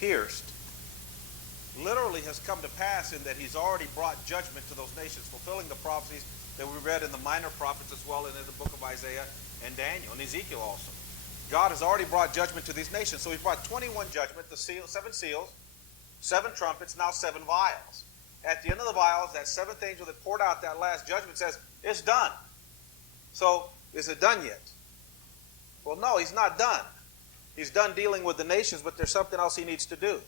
pierced literally has come to pass in that he's already brought judgment to those nations, fulfilling the prophecies that we read in the minor prophets as well, and in the book of Isaiah and Daniel and Ezekiel also. God has already brought judgment to these nations. So he's brought 21 judgment, the 7 seals, 7 trumpets, now 7 vials. At the end of the vials, that 7th angel that poured out that last judgment says, it's done. So, is it done yet? Well, no, he's not done. He's done dealing with the nations, but there's something else he needs to do.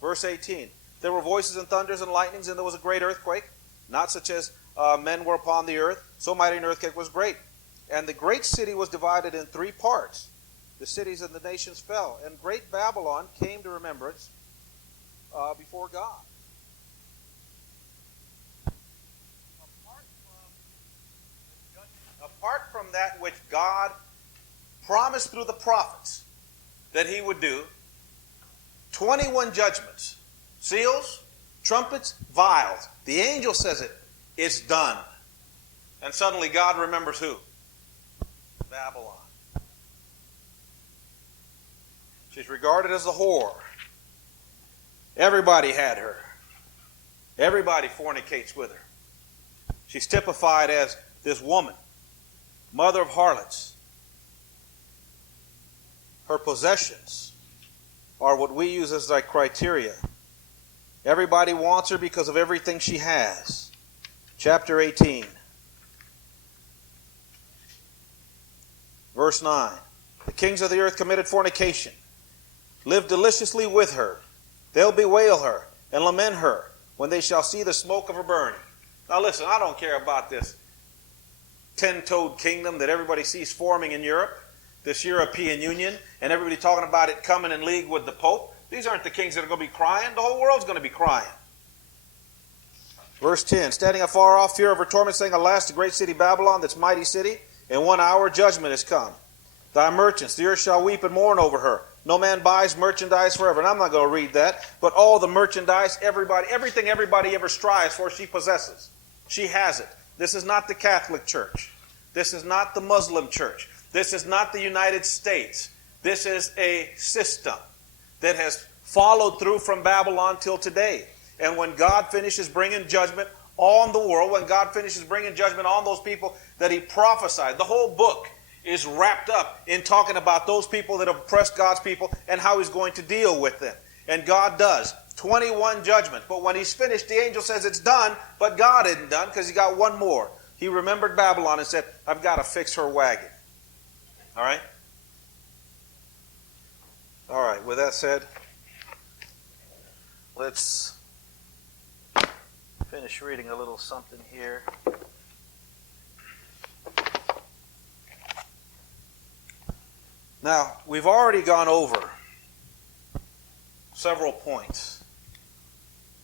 Verse 18, there were voices and thunders and lightnings, and there was a great earthquake, not such as men were upon the earth. So mighty an earthquake was great. And the great city was divided in 3 parts. The cities and the nations fell, and great Babylon came to remembrance before God. Apart from that which God promised through the prophets that he would do, 21 judgments, seals, trumpets, vials. The angel says it's done. And suddenly God remembers who? Babylon. She's regarded as a whore. Everybody had her. Everybody fornicates with her. She's typified as this woman, mother of harlots. Her possessions are what we use as our criteria. Everybody wants her because of everything she has. Chapter 18. Verse 9. The kings of the earth committed fornication, lived deliciously with her. They'll bewail her and lament her when they shall see the smoke of her burning. Now listen, I don't care about this 10-toed kingdom that everybody sees forming in Europe, this European Union, and everybody talking about it coming in league with the Pope. These aren't the kings that are going to be crying. The whole world's going to be crying. Verse 10, standing afar off, fear of her torment, saying, alas, the great city Babylon, that's mighty city, in 1 hour judgment is come. Thy merchants, the earth shall weep and mourn over her. No man buys merchandise forever. And I'm not going to read that, but all the merchandise, everything everybody ever strives for, she possesses. She has it. This is not the Catholic Church. This is not the Muslim Church. This is not the United States. This is a system that has followed through from Babylon till today. And when God finishes bringing judgment on the world, when God finishes bringing judgment on those people that he prophesied, the whole book is wrapped up in talking about those people that have oppressed God's people and how he's going to deal with them. And God does. 21 judgments. But when he's finished, the angel says it's done, but God isn't done because he got one more. He remembered Babylon and said, I've got to fix her wagon. All right? All right, with that said, let's finish reading a little something here. Now, we've already gone over several points.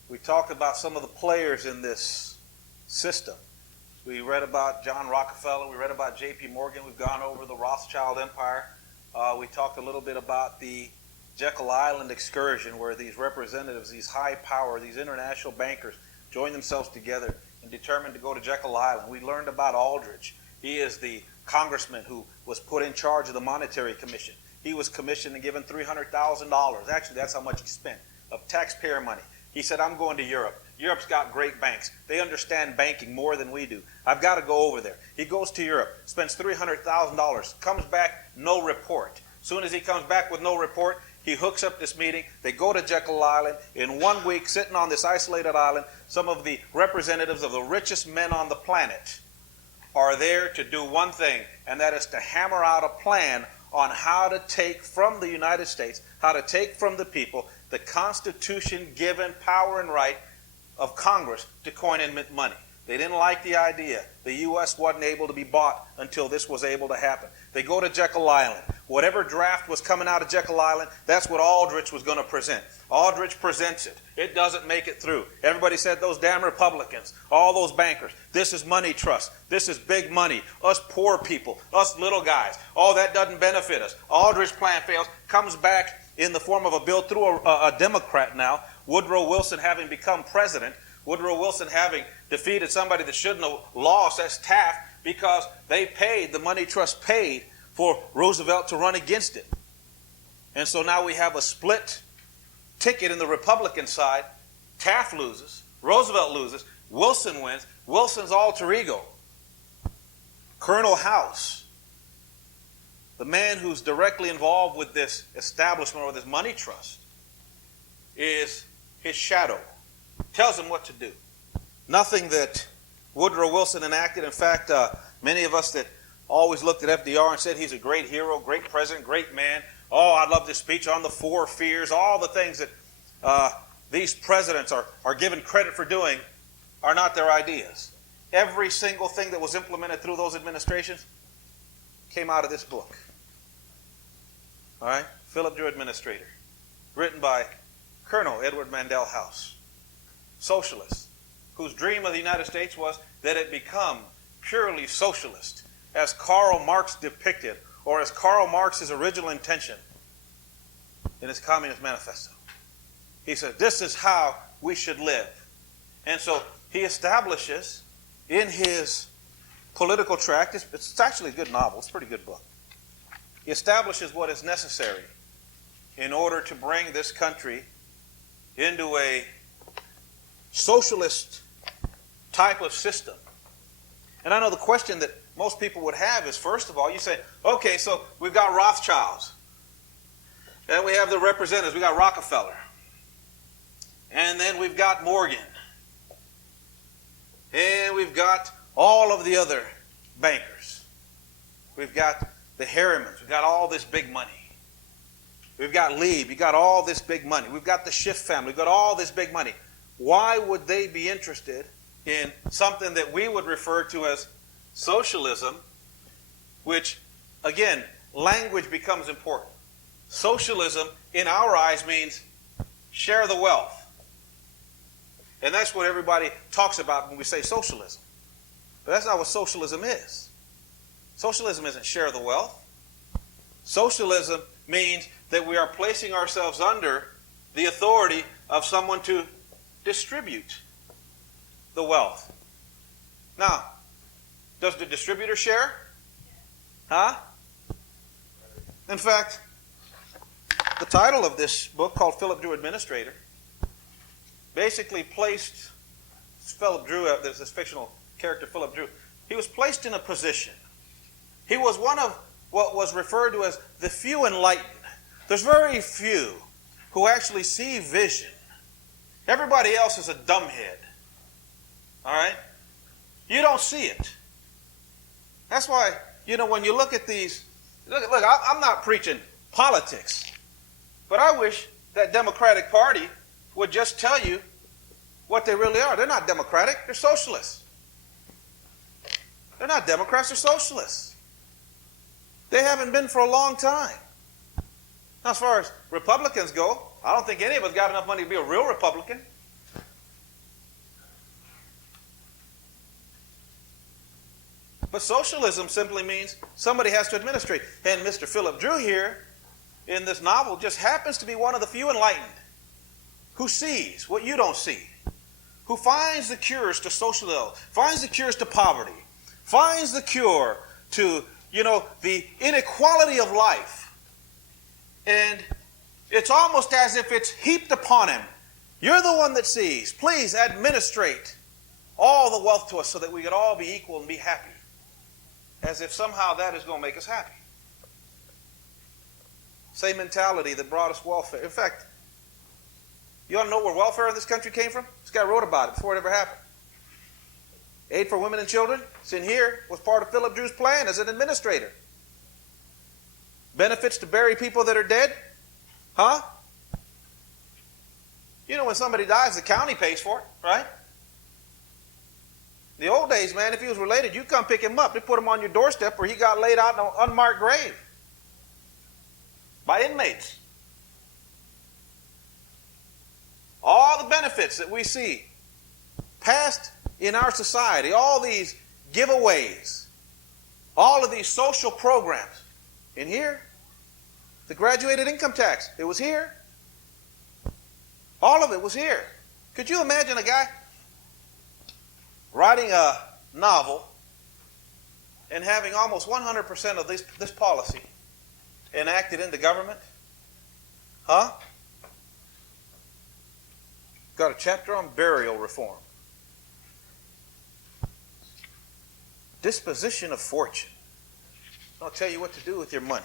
We talked about some of the players in this system. We read about John Rockefeller. We read about J.P. Morgan. We've gone over the Rothschild Empire. We talked a little bit about the Jekyll Island excursion, where these representatives, these high power, these international bankers joined themselves together and determined to go to Jekyll Island. We learned about Aldrich. He is the congressman who was put in charge of the Monetary Commission. He was commissioned and given $300,000. Actually, that's how much he spent of taxpayer money. He said, I'm going to Europe. Europe's got great banks. They understand banking more than we do. I've got to go over there. He goes to Europe, spends $300,000, comes back, no report. As soon as he comes back with no report, he hooks up this meeting. They go to Jekyll Island. In 1 week, sitting on this isolated island, some of the representatives of the richest men on the planet are there to do one thing, and that is to hammer out a plan on how to take from the United States, how to take from the people the Constitution-given power and right of Congress to coin and mint money. They didn't like the idea. The U.S. wasn't able to be bought until this was able to happen. They go to Jekyll Island. Whatever draft was coming out of Jekyll Island, that's what Aldrich was going to present. Aldrich presents it. It doesn't make it through. Everybody said, those damn Republicans, all those bankers, this is money trust. This is big money. Us poor people, us little guys. Oh, that doesn't benefit us. Aldrich's plan fails, comes back in the form of a bill through a Democrat now, Woodrow Wilson having become president, Woodrow Wilson having defeated somebody that shouldn't have lost, that's Taft, because they paid, the money trust paid for Roosevelt to run against it. And so now we have a split ticket in the Republican side, Taft loses, Roosevelt loses, Wilson wins, Wilson's alter ego, Colonel House, the man who's directly involved with this establishment or this money trust, is his shadow, tells him what to do. Nothing that Woodrow Wilson enacted. In fact, many of us that always looked at FDR and said he's a great hero, great president, great man. Oh, I love this speech on the 4 fears, all the things that these presidents are given credit for doing are not their ideas. Every single thing that was implemented through those administrations came out of this book. All right? Philip Drew Administrator. Written by Colonel Edward Mandell House. Socialist, whose dream of the United States was that it become purely socialist, as Karl Marx depicted, or as Karl Marx's original intention in his Communist Manifesto. He said, this is how we should live. And so he establishes in his political tract, it's actually a good novel, it's a pretty good book. He establishes what is necessary in order to bring this country into a socialist type of system. And I know the question that most people would have is, first of all, you say, okay, so we've got Rothschilds, and we have the representatives, we got Rockefeller, and then we've got Morgan, and we've got all of the other bankers. We've got the Harrimans, we've got all this big money. We've got Lee, we've got all this big money. We've got the Schiff family, we've got all this big money. Why would they be interested in something that we would refer to as socialism, which, again, language becomes important. Socialism, in our eyes, means share the wealth. And that's what everybody talks about when we say socialism. But that's not what socialism is. Socialism isn't share the wealth. Socialism means that we are placing ourselves under the authority of someone to distribute the wealth. Now, does the distributor share? Huh? In fact, the title of this book, called Philip Drew Administrator, basically placed Philip Drew, there's this fictional character, Philip Drew, he was placed in a position. He was one of what was referred to as the few enlightened. There's very few who actually see vision. Everybody else is a dumbhead. All right? You don't see it. That's why, when you look at these, look, I'm not preaching politics, but I wish that Democratic Party would just tell you what they really are. They're not democratic, they're socialists. They're not Democrats, they're socialists. They haven't been for a long time. Now, as far as Republicans go, I don't think any of us got enough money to be a real Republican. But socialism simply means somebody has to administrate. And Mr. Philip Drew here in this novel just happens to be one of the few enlightened who sees what you don't see, who finds the cures to social ill, finds the cures to poverty, finds the cure to, the inequality of life. And it's almost as if it's heaped upon him. You're the one that sees. Please administrate all the wealth to us so that we could all be equal and be happy. As if somehow that is going to make us happy. Same mentality that brought us welfare. In fact, you want to know where welfare in this country came from? This guy wrote about it before it ever happened. Aid for women and children, it's in here, was part of Philip Drew's plan as an administrator. Benefits to bury people that are dead? Huh? When somebody dies, the county pays for it, right? The old days, man, if he was related, you come pick him up. They put him on your doorstep where he got laid out in an unmarked grave by inmates. All the benefits that we see passed in our society, all these giveaways, all of these social programs, in here, the graduated income tax, it was here. All of it was here. Could you imagine a guy writing a novel and having almost 100% of this policy enacted into government? Huh? got a chapter on burial reform. Disposition of fortune. I'll tell you what to do with your money.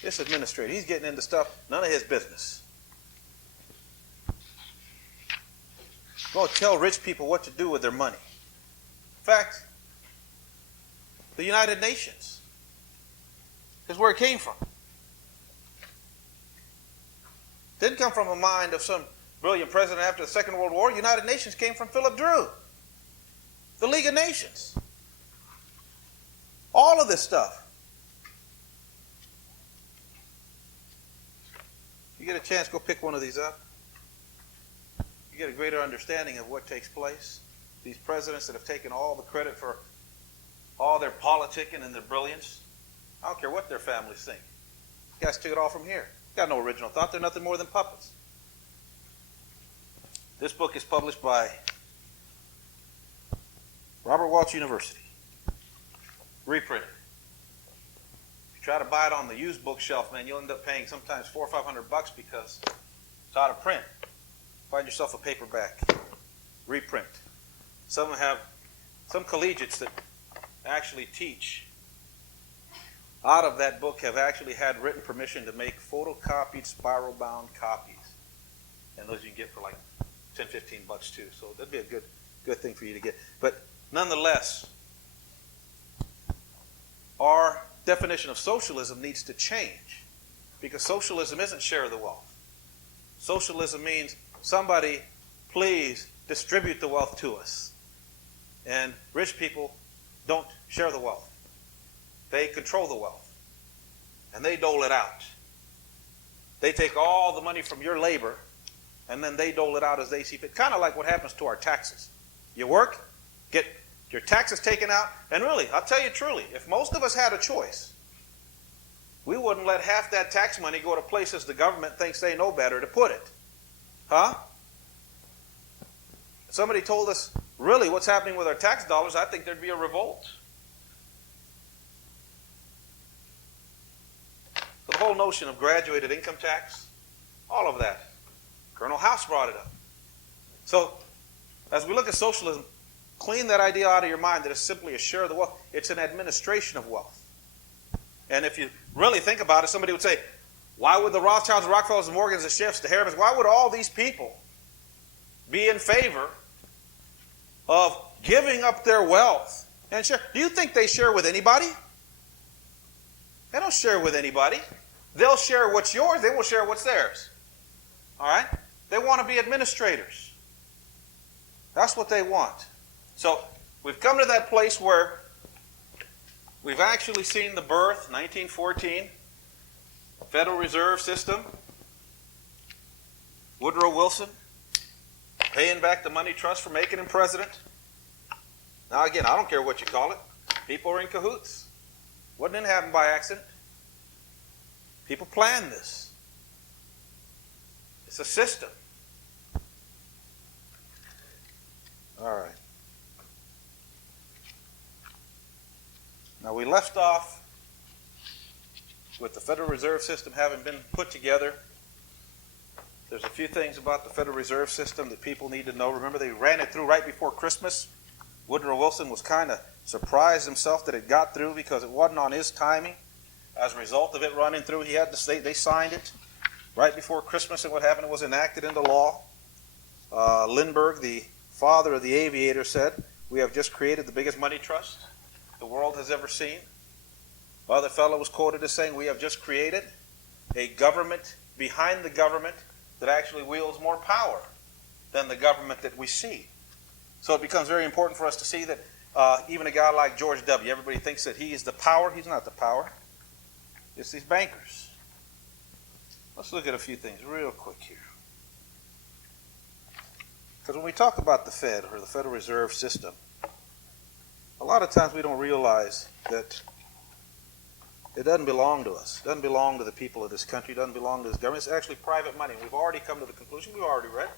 This administrator, he's getting into stuff, none of his business. Going to tell rich people what to do with their money. In fact, the United Nations is where it came from. Didn't come from a mind of some brilliant president after the Second World War. United Nations came from Philip Drew. The League of Nations. All of this stuff. You get a chance, go pick one of these up. You get a greater understanding of what takes place. These presidents that have taken all the credit for all their politicking and their brilliance. I don't care what their families think. You guys took it all from here. Got no original thought. They're nothing more than puppets. This book is published by Robert Walsh University. Reprinted. If you try to buy it on the used bookshelf, man, you'll end up paying sometimes $400 or $500 because it's out of print. Find yourself a paperback. Reprint. Some collegiates that actually teach out of that book have actually had written permission to make photocopied spiral bound copies. And those you can get for like $10, $15 too. So that'd be a good thing for you to get. But nonetheless, our definition of socialism needs to change, because socialism isn't share the wealth. Socialism means somebody, please distribute the wealth to us. And rich people don't share the wealth. They control the wealth. And they dole it out. They take all the money from your labor, and then they dole it out as they see fit. Kind of like what happens to our taxes. You work, get your taxes taken out, and really, I'll tell you truly, if most of us had a choice, we wouldn't let half that tax money go to places the government thinks they know better to put it. Huh? If somebody told us really what's happening with our tax dollars, I think there'd be a revolt. So the whole notion of graduated income tax, all of that, Colonel House brought it up. So as we look at socialism, clean that idea out of your mind that it's simply a share of the wealth. It's an administration of wealth. And if you really think about it, somebody would say, why would the Rothschilds, the Rockefellers, the Morgans, the Schiffs, the Harrimans, why would all these people be in favor of giving up their wealth and share? Do you think they share with anybody? They don't share with anybody. They'll share what's yours. They will share what's theirs. All right? They want to be administrators. That's what they want. So we've come to that place where we've actually seen the birth, 1914, Federal Reserve System, Woodrow Wilson paying back the money trust for making him president. Now again, I don't care what you call it. People are in cahoots. Didn't happen by accident. People planned this. It's a system. All right. Now we left off with the Federal Reserve System having been put together. There's a few things about the Federal Reserve System that people need to know. Remember, they ran it through right before Christmas. Woodrow Wilson was kind of surprised himself that it got through because it wasn't on his timing. As a result of it running through, he had to say they signed it right before Christmas, and what happened, it was enacted into law. Lindbergh, the father of the aviator, said, "We have just created the biggest money trust the world has ever seen." Other fellow was quoted as saying, "We have just created a government behind the government that actually wields more power than the government that we see." So it becomes very important for us to see that even a guy like George W., everybody thinks that he is the power. He's not the power. It's these bankers. Let's look at a few things real quick here. Because when we talk about the Fed or the Federal Reserve System, a lot of times we don't realize that it doesn't belong to us. It doesn't belong to the people of this country. It doesn't belong to this government. It's actually private money. We've already come to the conclusion, we've already read.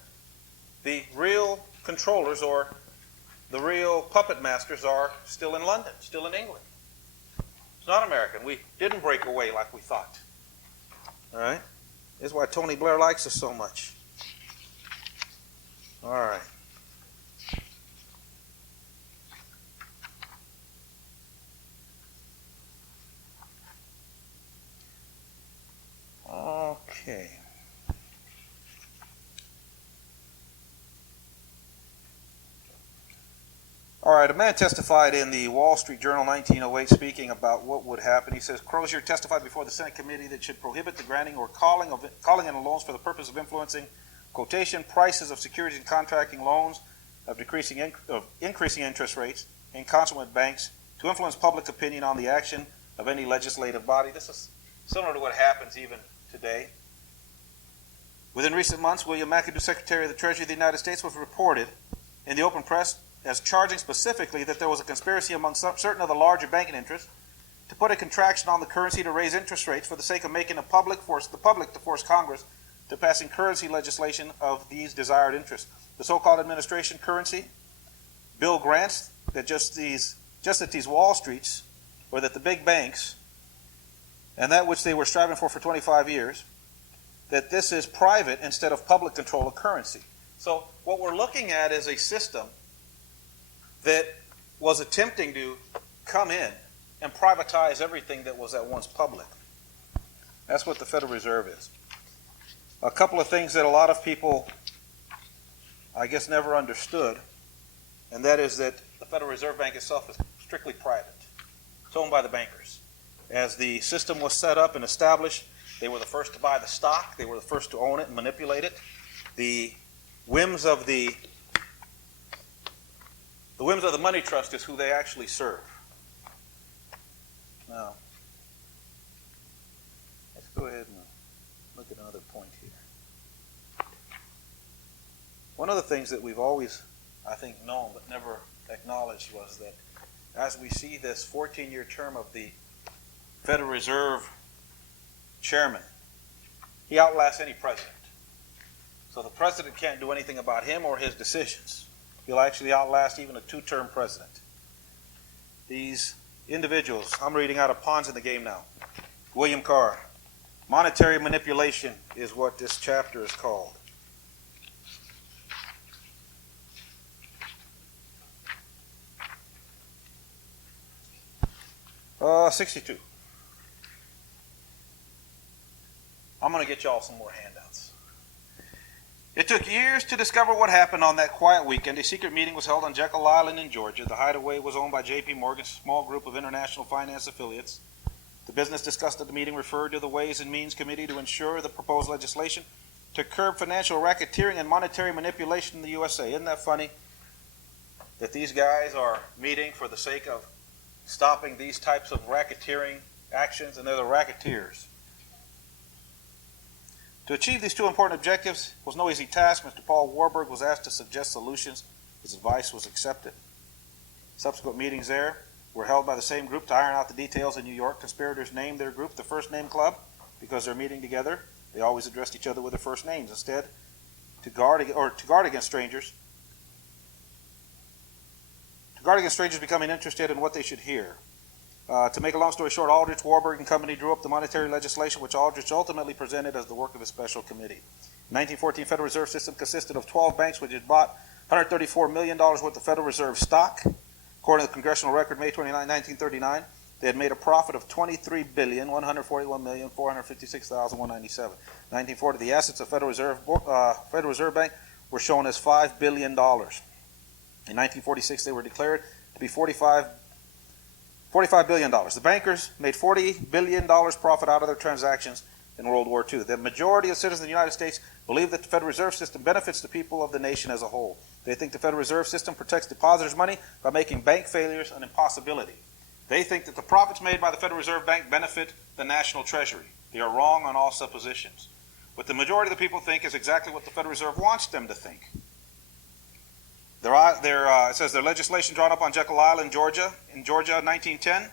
The real controllers or the real puppet masters are still in London, still in England. It's not American. We didn't break away like we thought. All right? This is why Tony Blair likes us so much. All right. Okay. All right, a man testified in the Wall Street Journal 1908 speaking about what would happen. He says, Crozier testified before the Senate committee that should prohibit the granting or calling in loans for the purpose of influencing quotation prices of securities and contracting loans, of increasing interest rates, and consummate banks to influence public opinion on the action of any legislative body. This is similar to what happens even today. Within recent months, William McAdoo, Secretary of the Treasury of the United States, was reported in the open press as charging specifically that there was a conspiracy among certain of the larger banking interests to put a contraction on the currency to raise interest rates for the sake of making the public to force Congress to passing currency legislation of these desired interests. The so-called administration currency bill grants that just that these Wall Streets, or that the big banks, and that which they were striving for 25 years, that this is private instead of public control of currency. So what we're looking at is a system that was attempting to come in and privatize everything that was at once public. That's what the Federal Reserve is. A couple of things that a lot of people, I guess, never understood, and that is that the Federal Reserve Bank itself is strictly private. It's owned by the bankers. As the system was set up and established, they were the first to buy the stock. They were the first to own it and manipulate it. The whims of the money trust is who they actually serve. Now, let's go ahead and look at another point here. One of the things that we've always, I think, known but never acknowledged was that as we see this 14-year term of the Federal Reserve chairman, he outlasts any president. So the president can't do anything about him or his decisions. He'll actually outlast even a two-term president. These individuals, I'm reading out of Pawns in the Game now. William Carr. Monetary manipulation is what this chapter is called. 62. I'm going to get y'all some more handouts. It took years to discover what happened on that quiet weekend. A secret meeting was held on Jekyll Island in Georgia. The hideaway was owned by J.P. Morgan's small group of international finance affiliates. The business discussed at the meeting referred to the Ways and Means Committee to ensure the proposed legislation to curb financial racketeering and monetary manipulation in the USA. Isn't that funny? That these guys are meeting for the sake of stopping these types of racketeering actions, and they're the racketeers. To achieve these two important objectives was no easy task. Mr. Paul Warburg was asked to suggest solutions. His advice was accepted. Subsequent meetings there were held by the same group to iron out the details in New York. Conspirators named their group the First Name Club because they're meeting together. They always addressed each other with their first names. Instead, to guard against strangers becoming interested in what they should hear. To make a long story short, Aldrich, Warburg, and company drew up the monetary legislation, which Aldrich ultimately presented as the work of a special committee. The 1914 Federal Reserve System consisted of 12 banks, which had bought $134 million worth of Federal Reserve stock. According to the Congressional Record, May 29, 1939, they had made a profit of $23,141,456,197. 1940, the assets of Federal Reserve Bank were shown as $5 billion. In 1946, they were declared to be $45 billion. The bankers made $40 billion profit out of their transactions in World War II. The majority of citizens of the United States believe that the Federal Reserve System benefits the people of the nation as a whole. They think the Federal Reserve System protects depositors' money by making bank failures an impossibility. They think that the profits made by the Federal Reserve Bank benefit the national treasury. They are wrong on all suppositions. What the majority of the people think is exactly what the Federal Reserve wants them to think. It says their legislation drawn up on Jekyll Island, Georgia, in Georgia in 1910,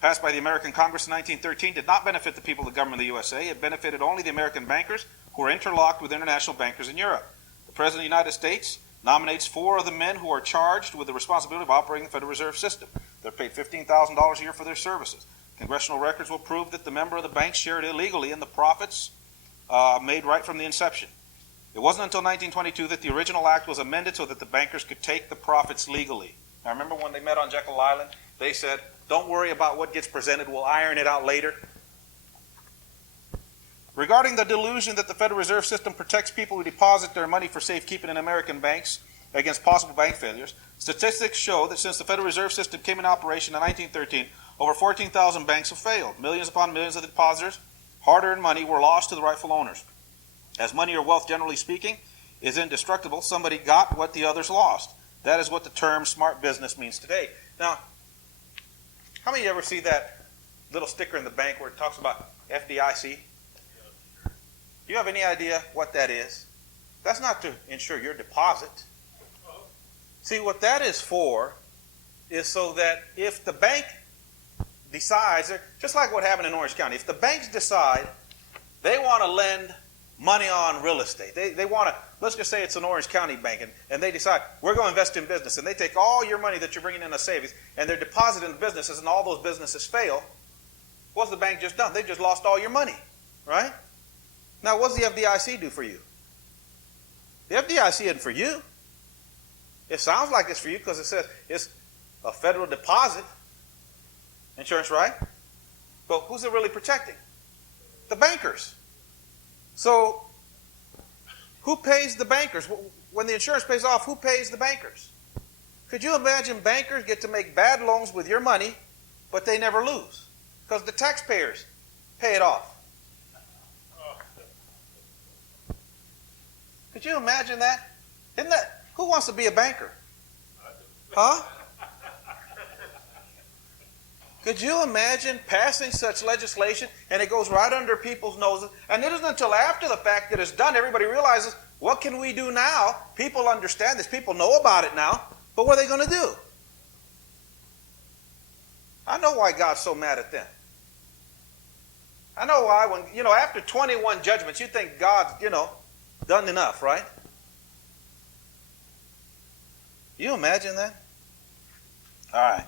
passed by the American Congress in 1913, did not benefit the people of the government of the USA. It benefited only the American bankers who are interlocked with international bankers in Europe. The President of the United States nominates 4 of the men who are charged with the responsibility of operating the Federal Reserve System. They're paid $15,000 a year for their services. Congressional records will prove that the member of the bank shared illegally in the profits made right from the inception. It wasn't until 1922 that the original act was amended so that the bankers could take the profits legally. Now remember when they met on Jekyll Island, they said, don't worry about what gets presented, we'll iron it out later. Regarding the delusion that the Federal Reserve System protects people who deposit their money for safekeeping in American banks against possible bank failures, statistics show that since the Federal Reserve System came into operation in 1913, over 14,000 banks have failed. Millions upon millions of the depositors, hard-earned money, were lost to the rightful owners. As money or wealth, generally speaking, is indestructible, somebody got what the others lost. That is what the term smart business means today. Now, how many of you ever see that little sticker in the bank where it talks about FDIC? Do you have any idea what that is? That's not to insure your deposit. See, what that is for is so that if the bank decides, just like what happened in Orange County, if the banks decide they want to lend money on real estate, they want to, let's just say it's an Orange County bank, and they decide, we're going to invest in business, and they take all your money that you're bringing in as savings, and they're depositing in businesses, and all those businesses fail, what's the bank just done? They've just lost all your money, right? Now, what does the FDIC do for you? The FDIC isn't for you. It sounds like it's for you because it says it's a federal deposit insurance, right? But who's it really protecting? The bankers. So, who pays the bankers? When the insurance pays off, who pays the bankers? Could you imagine bankers get to make bad loans with your money, but they never lose? Because the taxpayers pay it off. Could you imagine that? Isn't that, who wants to be a banker? Huh? Could you imagine passing such legislation and it goes right under people's noses? And it isn't until after the fact that it's done, everybody realizes, what can we do now? People understand this. People know about it now. But what are they going to do? I know why God's so mad at them. I know why when, after 21 judgments, you think God's, done enough, right? You imagine that? All right.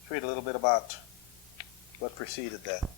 Let's read a little bit about what preceded that.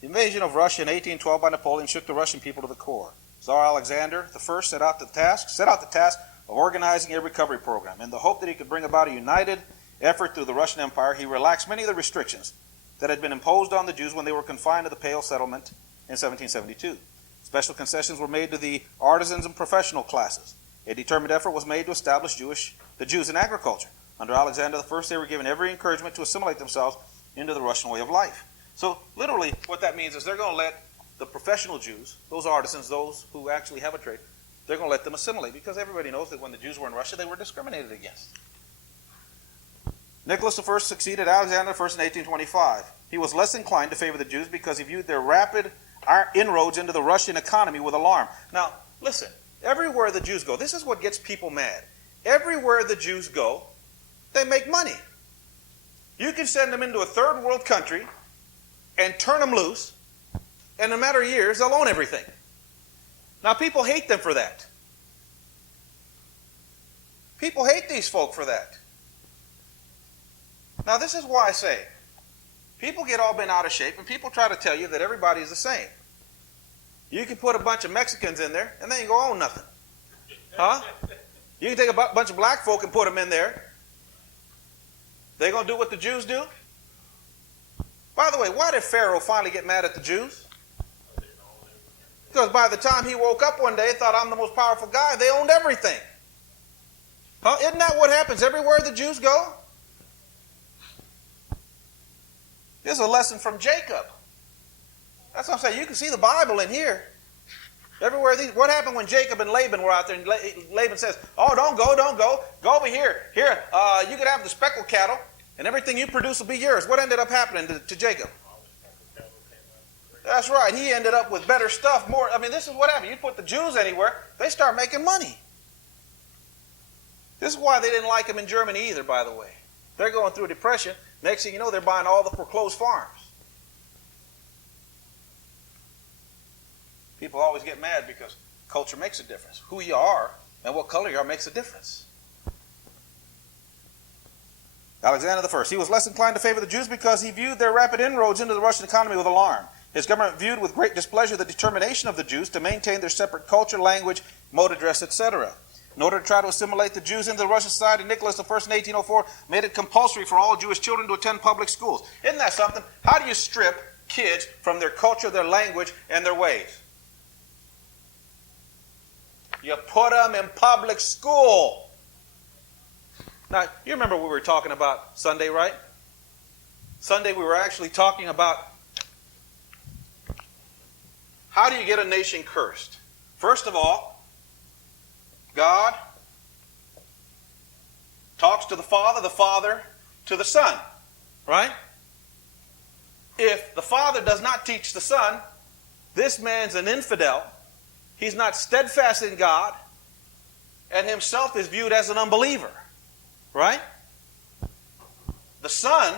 The invasion of Russia in 1812 by Napoleon shook the Russian people to the core. Tsar Alexander I set out the task of organizing a recovery program. In the hope that he could bring about a united effort through the Russian Empire, he relaxed many of the restrictions that had been imposed on the Jews when they were confined to the Pale Settlement in 1772. Special concessions were made to the artisans and professional classes. A determined effort was made to establish the Jews in agriculture. Under Alexander I, they were given every encouragement to assimilate themselves into the Russian way of life. So literally what that means is they're going to let the professional Jews, those artisans, those who actually have a trade, they're going to let them assimilate because everybody knows that when the Jews were in Russia, they were discriminated against. Nicholas I succeeded Alexander I in 1825. He was less inclined to favor the Jews because he viewed their rapid inroads into the Russian economy with alarm. Now, listen, everywhere the Jews go, this is what gets people mad. Everywhere the Jews go, they make money. You can send them into a third world country and turn them loose, and in a matter of years, they'll own everything. Now, people hate them for that. People hate these folk for that. Now, this is why I say, people get all bent out of shape, and people try to tell you that everybody is the same. You can put a bunch of Mexicans in there, and they ain't going to own nothing. Huh? You can take a bunch of black folk and put them in there. They going to do what the Jews do? By the way, why did Pharaoh finally get mad at the Jews? Because by the time he woke up one day and thought, I'm the most powerful guy, they owned everything. Huh? Isn't that what happens everywhere the Jews go? This is a lesson from Jacob. That's what I'm saying. You can see the Bible in here. Everywhere what happened when Jacob and Laban were out there, and Laban says, oh, don't go. Go over here. Here, you could have the speckled cattle, and everything you produce will be yours. What ended up happening to Jacob? That's right. He ended up with better stuff, more. I mean, this is what happened. You put the Jews anywhere, they start making money. This is why they didn't like him in Germany either, by the way. They're going through a depression. Next thing you know, they're buying all the foreclosed farms. People always get mad because culture makes a difference. Who you are and what color you are makes a difference. Alexander I. He was less inclined to favor the Jews because he viewed their rapid inroads into the Russian economy with alarm. His government viewed with great displeasure the determination of the Jews to maintain their separate culture, language, mode of dress, etc. In order to try to assimilate the Jews into the Russian society, Nicholas I in 1804 made it compulsory for all Jewish children to attend public schools. Isn't that something? How do you strip kids from their culture, their language, and their ways? You put them in public school. Now, you remember we were talking about Sunday, right? Sunday we were actually talking about how do you get a nation cursed? First of all, God talks to the Father to the Son, right? If the Father does not teach the Son, this man's an infidel. He's not steadfast in God, and himself is viewed as an unbeliever. Right? The Son,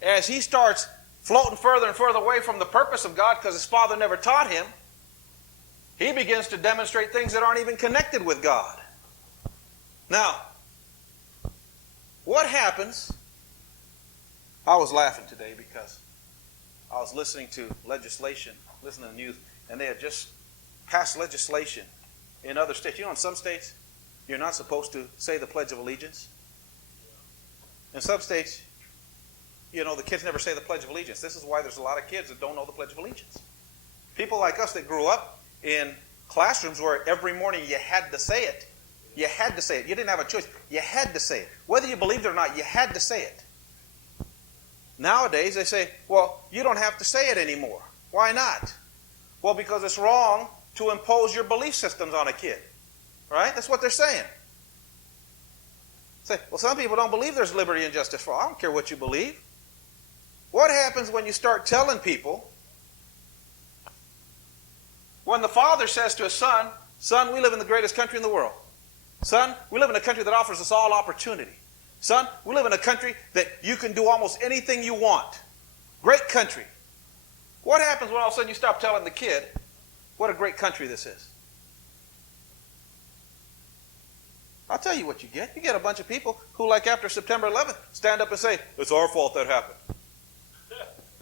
as he starts floating further and further away from the purpose of God because his Father never taught him, he begins to demonstrate things that aren't even connected with God. Now, what happens? I was laughing today because I was listening to legislation, listening to the news, and they had just passed legislation in other states. You know, in some states, you're not supposed to say the Pledge of Allegiance. In some states, you know, the kids never say the Pledge of Allegiance. This is why there's a lot of kids that don't know the Pledge of Allegiance. People like us that grew up in classrooms where every morning you had to say it. You had to say it. You didn't have a choice. You had to say it. Whether you believed it or not, you had to say it. Nowadays, they say, well, you don't have to say it anymore. Why not? Well, because it's wrong to impose your belief systems on a kid. Right? That's what they're saying. Say, well, some people don't believe there's liberty and justice for all. I don't care what you believe. What happens when you start telling people, when the father says to his son, son, we live in the greatest country in the world. Son, we live in a country that offers us all opportunity. Son, we live in a country that you can do almost anything you want. Great country. What happens when all of a sudden you stop telling the kid what a great country this is? I'll tell you what you get. You get a bunch of people who, like after September 11th, stand up and say, it's our fault that happened.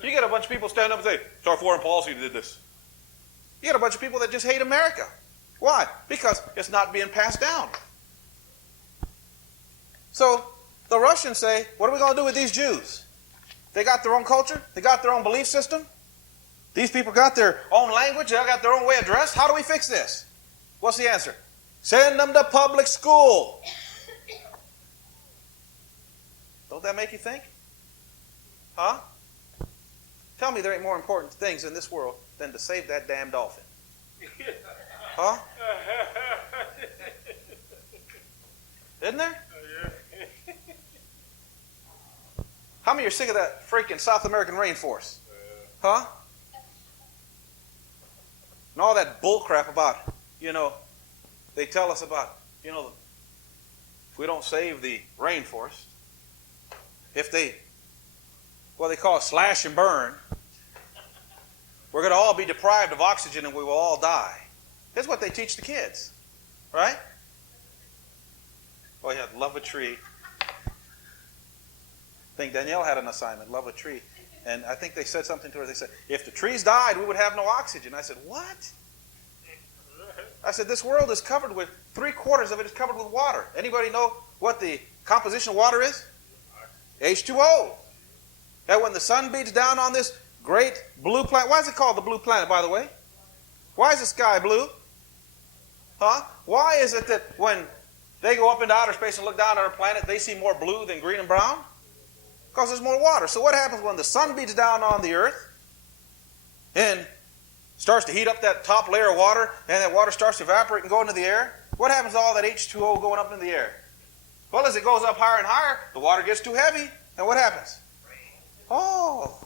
You get a bunch of people stand up and say, it's our foreign policy that did this. You get a bunch of people that just hate America. Why? Because it's not being passed down. So the Russians say, what are we going to do with these Jews? They got their own culture. They got their own belief system. These people got their own language. They got their own way of dress. How do we fix this? What's the answer? Send them to public school. Don't that make you think? Huh? Tell me there ain't more important things in this world than to save that damn dolphin. Huh? Isn't there? How many are sick of that freaking South American rainforest? Huh? And all that bull crap about, they tell us about, if we don't save the rainforest, if they call it slash and burn, we're going to all be deprived of oxygen and we will all die. That's what they teach the kids, right? Oh, yeah, love a tree. I think Danielle had an assignment, love a tree. And I think they said something to her. They said, if the trees died, we would have no oxygen. I said, what? I said, this world is covered with, 3/4 of it is covered with water. Anybody know what the composition of water is? H2O. That when the sun beats down on this great blue planet, why is it called the blue planet, by the way? Why is the sky blue? Huh? Why is it that when they go up into outer space and look down at our planet, they see more blue than green and brown? Because there's more water. So what happens when the sun beats down on the earth and starts to heat up that top layer of water, and that water starts to evaporate and go into the air? What happens to all that H2O going up into the air? Well, as it goes up higher and higher, the water gets too heavy, and what happens? Oh.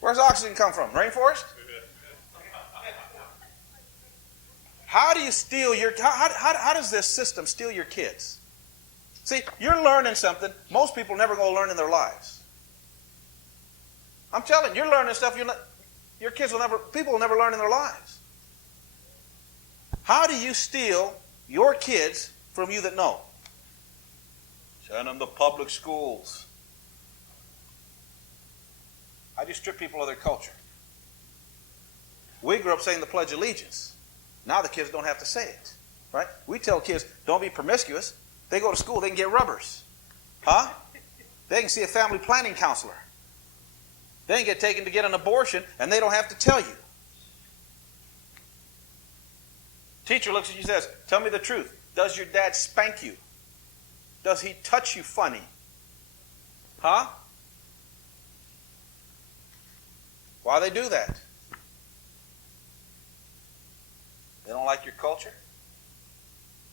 Where's oxygen come from? Rainforest? How do you steal how does this system steal your kids? See, you're learning something most people never going to learn in their lives. I'm telling you, you're learning stuff your kids people will never learn in their lives. How do you steal your kids from you that know? Send them to public schools. How do you strip people of their culture? We grew up saying the Pledge of Allegiance. Now the kids don't have to say it. Right? We tell kids, don't be promiscuous. They go to school, they can get rubbers. Huh? They can see a family planning counselor. They can get taken to get an abortion, and they don't have to tell you. Teacher looks at you and says, tell me the truth. Does your dad spank you? Does he touch you funny? Huh? Why they do that? They don't like your culture?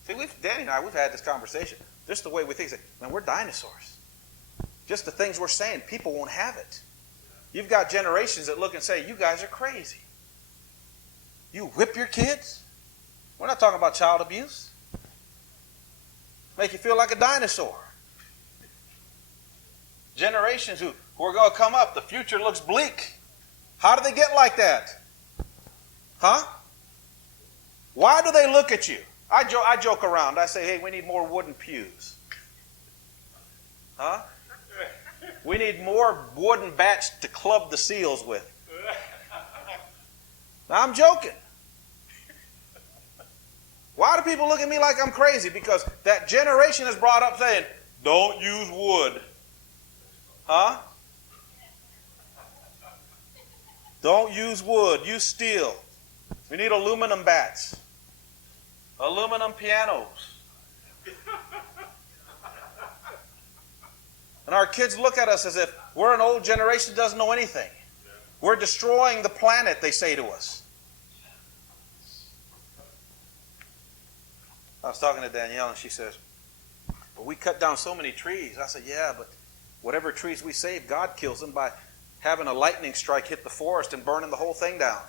See, Danny and I, we've had this conversation. Just the way we think, man, we're dinosaurs. Just the things we're saying, people won't have it. You've got generations that look and say, you guys are crazy. You whip your kids? We're not talking about child abuse. Make you feel like a dinosaur. Generations who are going to come up, the future looks bleak. How do they get like that? Huh? Why do they look at you? I joke around. I say, hey, we need more wooden pews. Huh? We need more wooden bats to club the seals with. Now, I'm joking. Why do people look at me like I'm crazy? Because that generation is brought up saying, don't use wood. Huh? Don't use wood. Use steel. We need aluminum bats. Aluminum pianos. And our kids look at us as if we're an old generation that doesn't know anything. We're destroying the planet, they say to us. I was talking to Danielle and she says, well, we cut down so many trees. I said, yeah, but whatever trees we save, God kills them by having a lightning strike hit the forest and burning the whole thing down.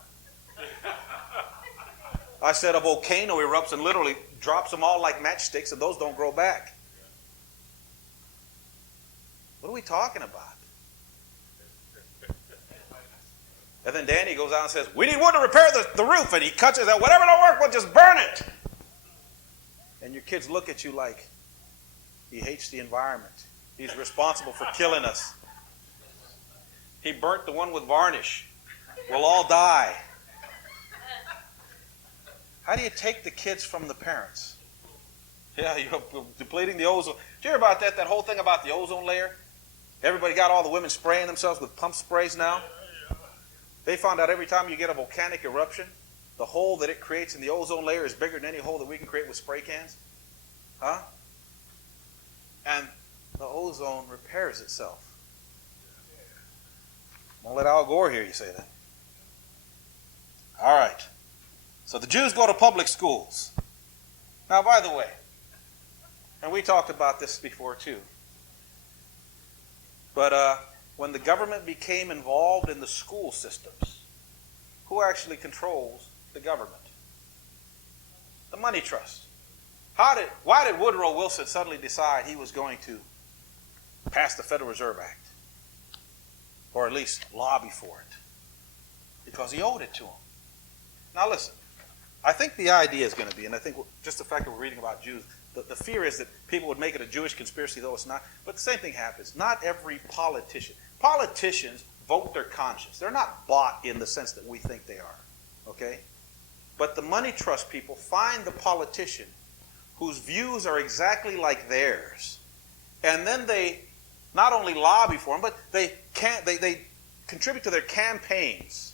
I said a volcano erupts and literally drops them all like matchsticks, and those don't grow back. What are we talking about? And then Danny goes out and says, we need wood to repair the roof. And he cuts it out. Whatever don't work, we'll just burn it. And your kids look at you like he hates the environment. He's responsible for killing us. He burnt the one with varnish. We'll all die. How do you take the kids from the parents? Yeah, you're depleting the ozone. Did you hear about that whole thing about the ozone layer? Everybody got all the women spraying themselves with pump sprays now. They found out every time you get a volcanic eruption, the hole that it creates in the ozone layer is bigger than any hole that we can create with spray cans. Huh? And the ozone repairs itself. Won't let Al Gore hear you say that. All right. So the Jews go to public schools. Now, by the way, and we talked about this before too, but when the government became involved in the school systems, who actually controls the government? The money trust. Why did Woodrow Wilson suddenly decide he was going to pass the Federal Reserve Act? Or at least lobby for it? Because he owed it to them. Now listen, I think the idea is going to be, and I think just the fact that we're reading about Jews, the fear is that people would make it a Jewish conspiracy, though it's not. But the same thing happens. Not every politicians vote their conscience. They're not bought in the sense that we think they are. Okay? But the money trust people find the politician whose views are exactly like theirs. And then they not only lobby for them, but they contribute to their campaigns.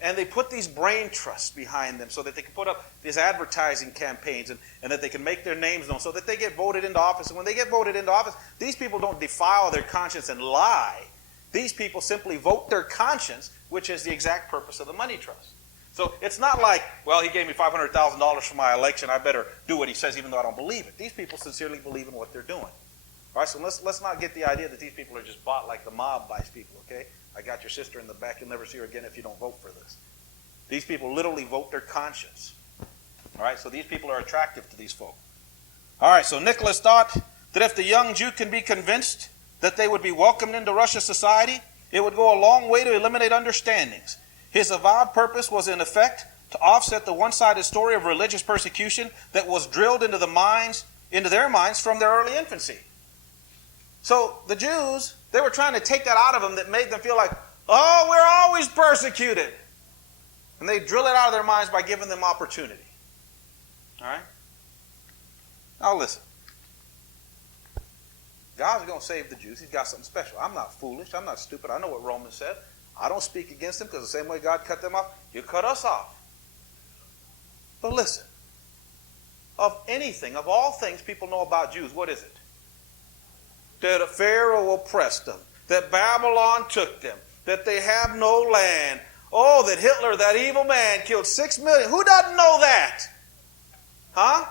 And they put these brain trusts behind them so that they can put up these advertising campaigns and that they can make their names known so that they get voted into office. And when they get voted into office, these people don't defile their conscience and lie. These people simply vote their conscience, which is the exact purpose of the money trust. So it's not like, well, he gave me $500,000 for my election, I better do what he says even though I don't believe it. These people sincerely believe in what they're doing. All right, so let's not get the idea that these people are just bought like the mob buys people, okay? I got your sister in the back. You'll never see her again if you don't vote for this. These people literally vote their conscience. All right, so these people are attractive to these folk. All right, so Nicholas thought that if the young Jew can be convinced that they would be welcomed into Russia's society, it would go a long way to eliminate understandings. His avowed purpose was, in effect, to offset the one-sided story of religious persecution that was drilled into their minds from their early infancy. So the Jews, they were trying to take that out of them that made them feel like, oh, we're always persecuted. And they drill it out of their minds by giving them opportunity. All right? Now listen. God's going to save the Jews. He's got something special. I'm not foolish. I'm not stupid. I know what Romans said. I don't speak against them because the same way God cut them off, you cut us off. But listen. Of anything, of all things people know about Jews, what is it? That Pharaoh oppressed them. That Babylon took them. That they have no land. Oh, that Hitler, that evil man, killed 6 million. Who doesn't know that? Huh?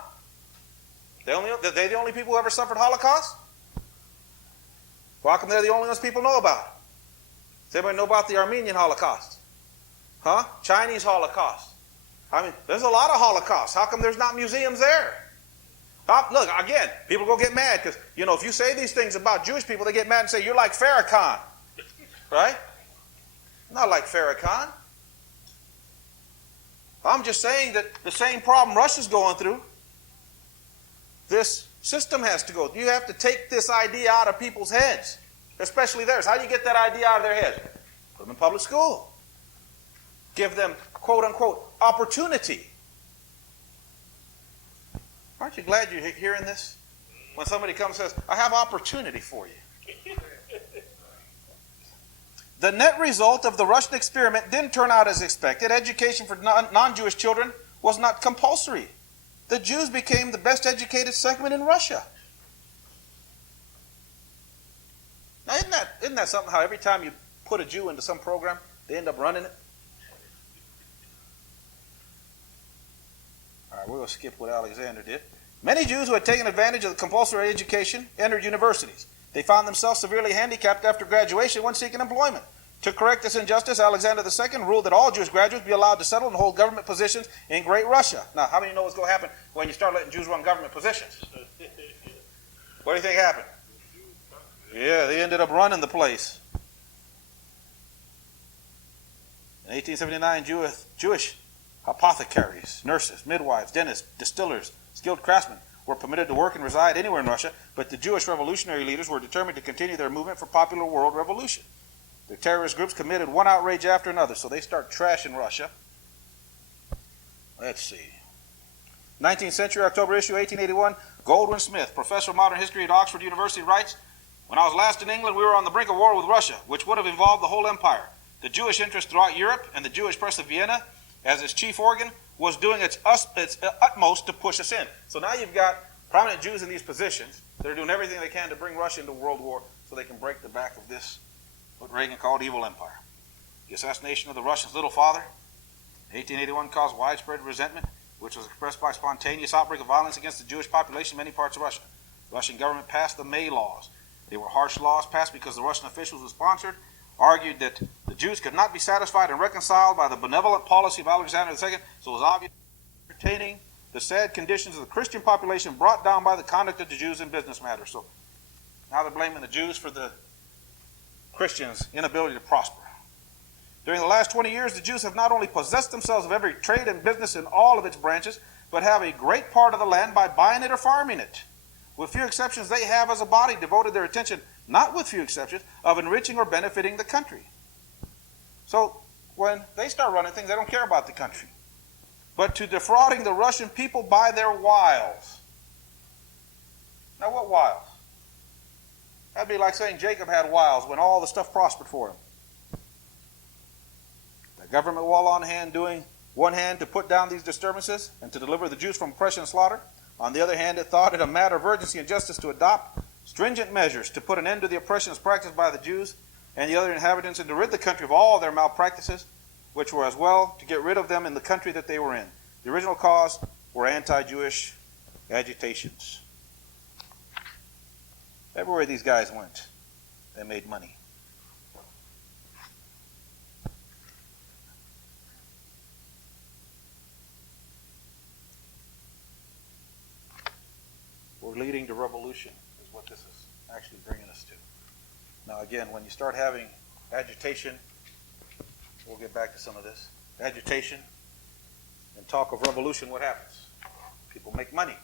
They're the only people who ever suffered Holocaust? Well, how come they're the only ones people know about? Does anybody know about the Armenian Holocaust? Huh? Chinese Holocaust. I mean, there's a lot of Holocausts. How come there's not museums there? Look, again, people go get mad because, if you say these things about Jewish people, they get mad and say, you're like Farrakhan. Right? Not like Farrakhan. I'm just saying that the same problem Russia's going through, this system has to go. You have to take this idea out of people's heads, especially theirs. How do you get that idea out of their heads? Put them in public school. Give them, quote unquote, opportunity. Aren't you glad you're hearing this? When somebody comes and says, I have opportunity for you. The net result of the Russian experiment didn't turn out as expected. Education for non-Jewish children was not compulsory. The Jews became the best educated segment in Russia. Now, isn't that something how every time you put a Jew into some program, they end up running it? All right, we're going to skip what Alexander did. Many Jews who had taken advantage of the compulsory education entered universities. They found themselves severely handicapped after graduation when seeking employment. To correct this injustice, Alexander II ruled that all Jewish graduates be allowed to settle and hold government positions in Great Russia. Now, how many know what's going to happen when you start letting Jews run government positions? What do you think happened? Yeah, they ended up running the place. In 1879, Jewish apothecaries, nurses, midwives, dentists, distillers, skilled craftsmen were permitted to work and reside anywhere in Russia, but the Jewish revolutionary leaders were determined to continue their movement for popular world revolution. The terrorist groups committed one outrage after another, so they start trashing Russia. Let's see. 19th century, October issue, 1881, Goldwin Smith, professor of modern history at Oxford University, writes, when I was last in England, we were on the brink of war with Russia, which would have involved the whole empire. The Jewish interest throughout Europe and the Jewish press of Vienna, as its chief organ, was doing its utmost to push us in. So now you've got prominent Jews in these positions that are doing everything they can to bring Russia into world war so they can break the back of this, what Reagan called evil empire. The assassination of the Russian's little father in 1881 caused widespread resentment, which was expressed by a spontaneous outbreak of violence against the Jewish population in many parts of Russia. The Russian government passed the May laws. They were harsh laws passed because the Russian officials who sponsored argued that the Jews could not be satisfied and reconciled by the benevolent policy of Alexander II, so it was obvious pertaining the sad conditions of the Christian population brought down by the conduct of the Jews in business matters. So now they're blaming the Jews for the Christians' inability to prosper. During the last 20 years, the Jews have not only possessed themselves of every trade and business in all of its branches, but have a great part of the land by buying it or farming it. With few exceptions, they have as a body devoted their attention, not with few exceptions, of enriching or benefiting the country. So when they start running things, they don't care about the country, but to defrauding the Russian people by their wiles. Now what wiles? That'd be like saying Jacob had wiles when all the stuff prospered for him. The government were all on hand doing one hand to put down these disturbances and to deliver the Jews from oppression and slaughter. On the other hand, it thought it a matter of urgency and justice to adopt stringent measures to put an end to the oppressions practiced by the Jews and the other inhabitants and to rid the country of all their malpractices, which were as well to get rid of them in the country that they were in. The original cause were anti-Jewish agitations. Everywhere these guys went, they made money. We're leading to revolution is what this is actually bringing us to. Now again, when you start having agitation, we'll get back to some of this, agitation and talk of revolution, what happens? People make money.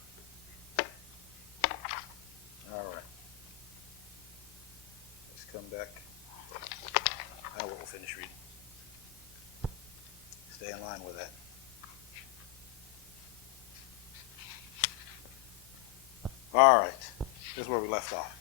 All right. finish reading. Stay in line with that. All right. This is where we left off.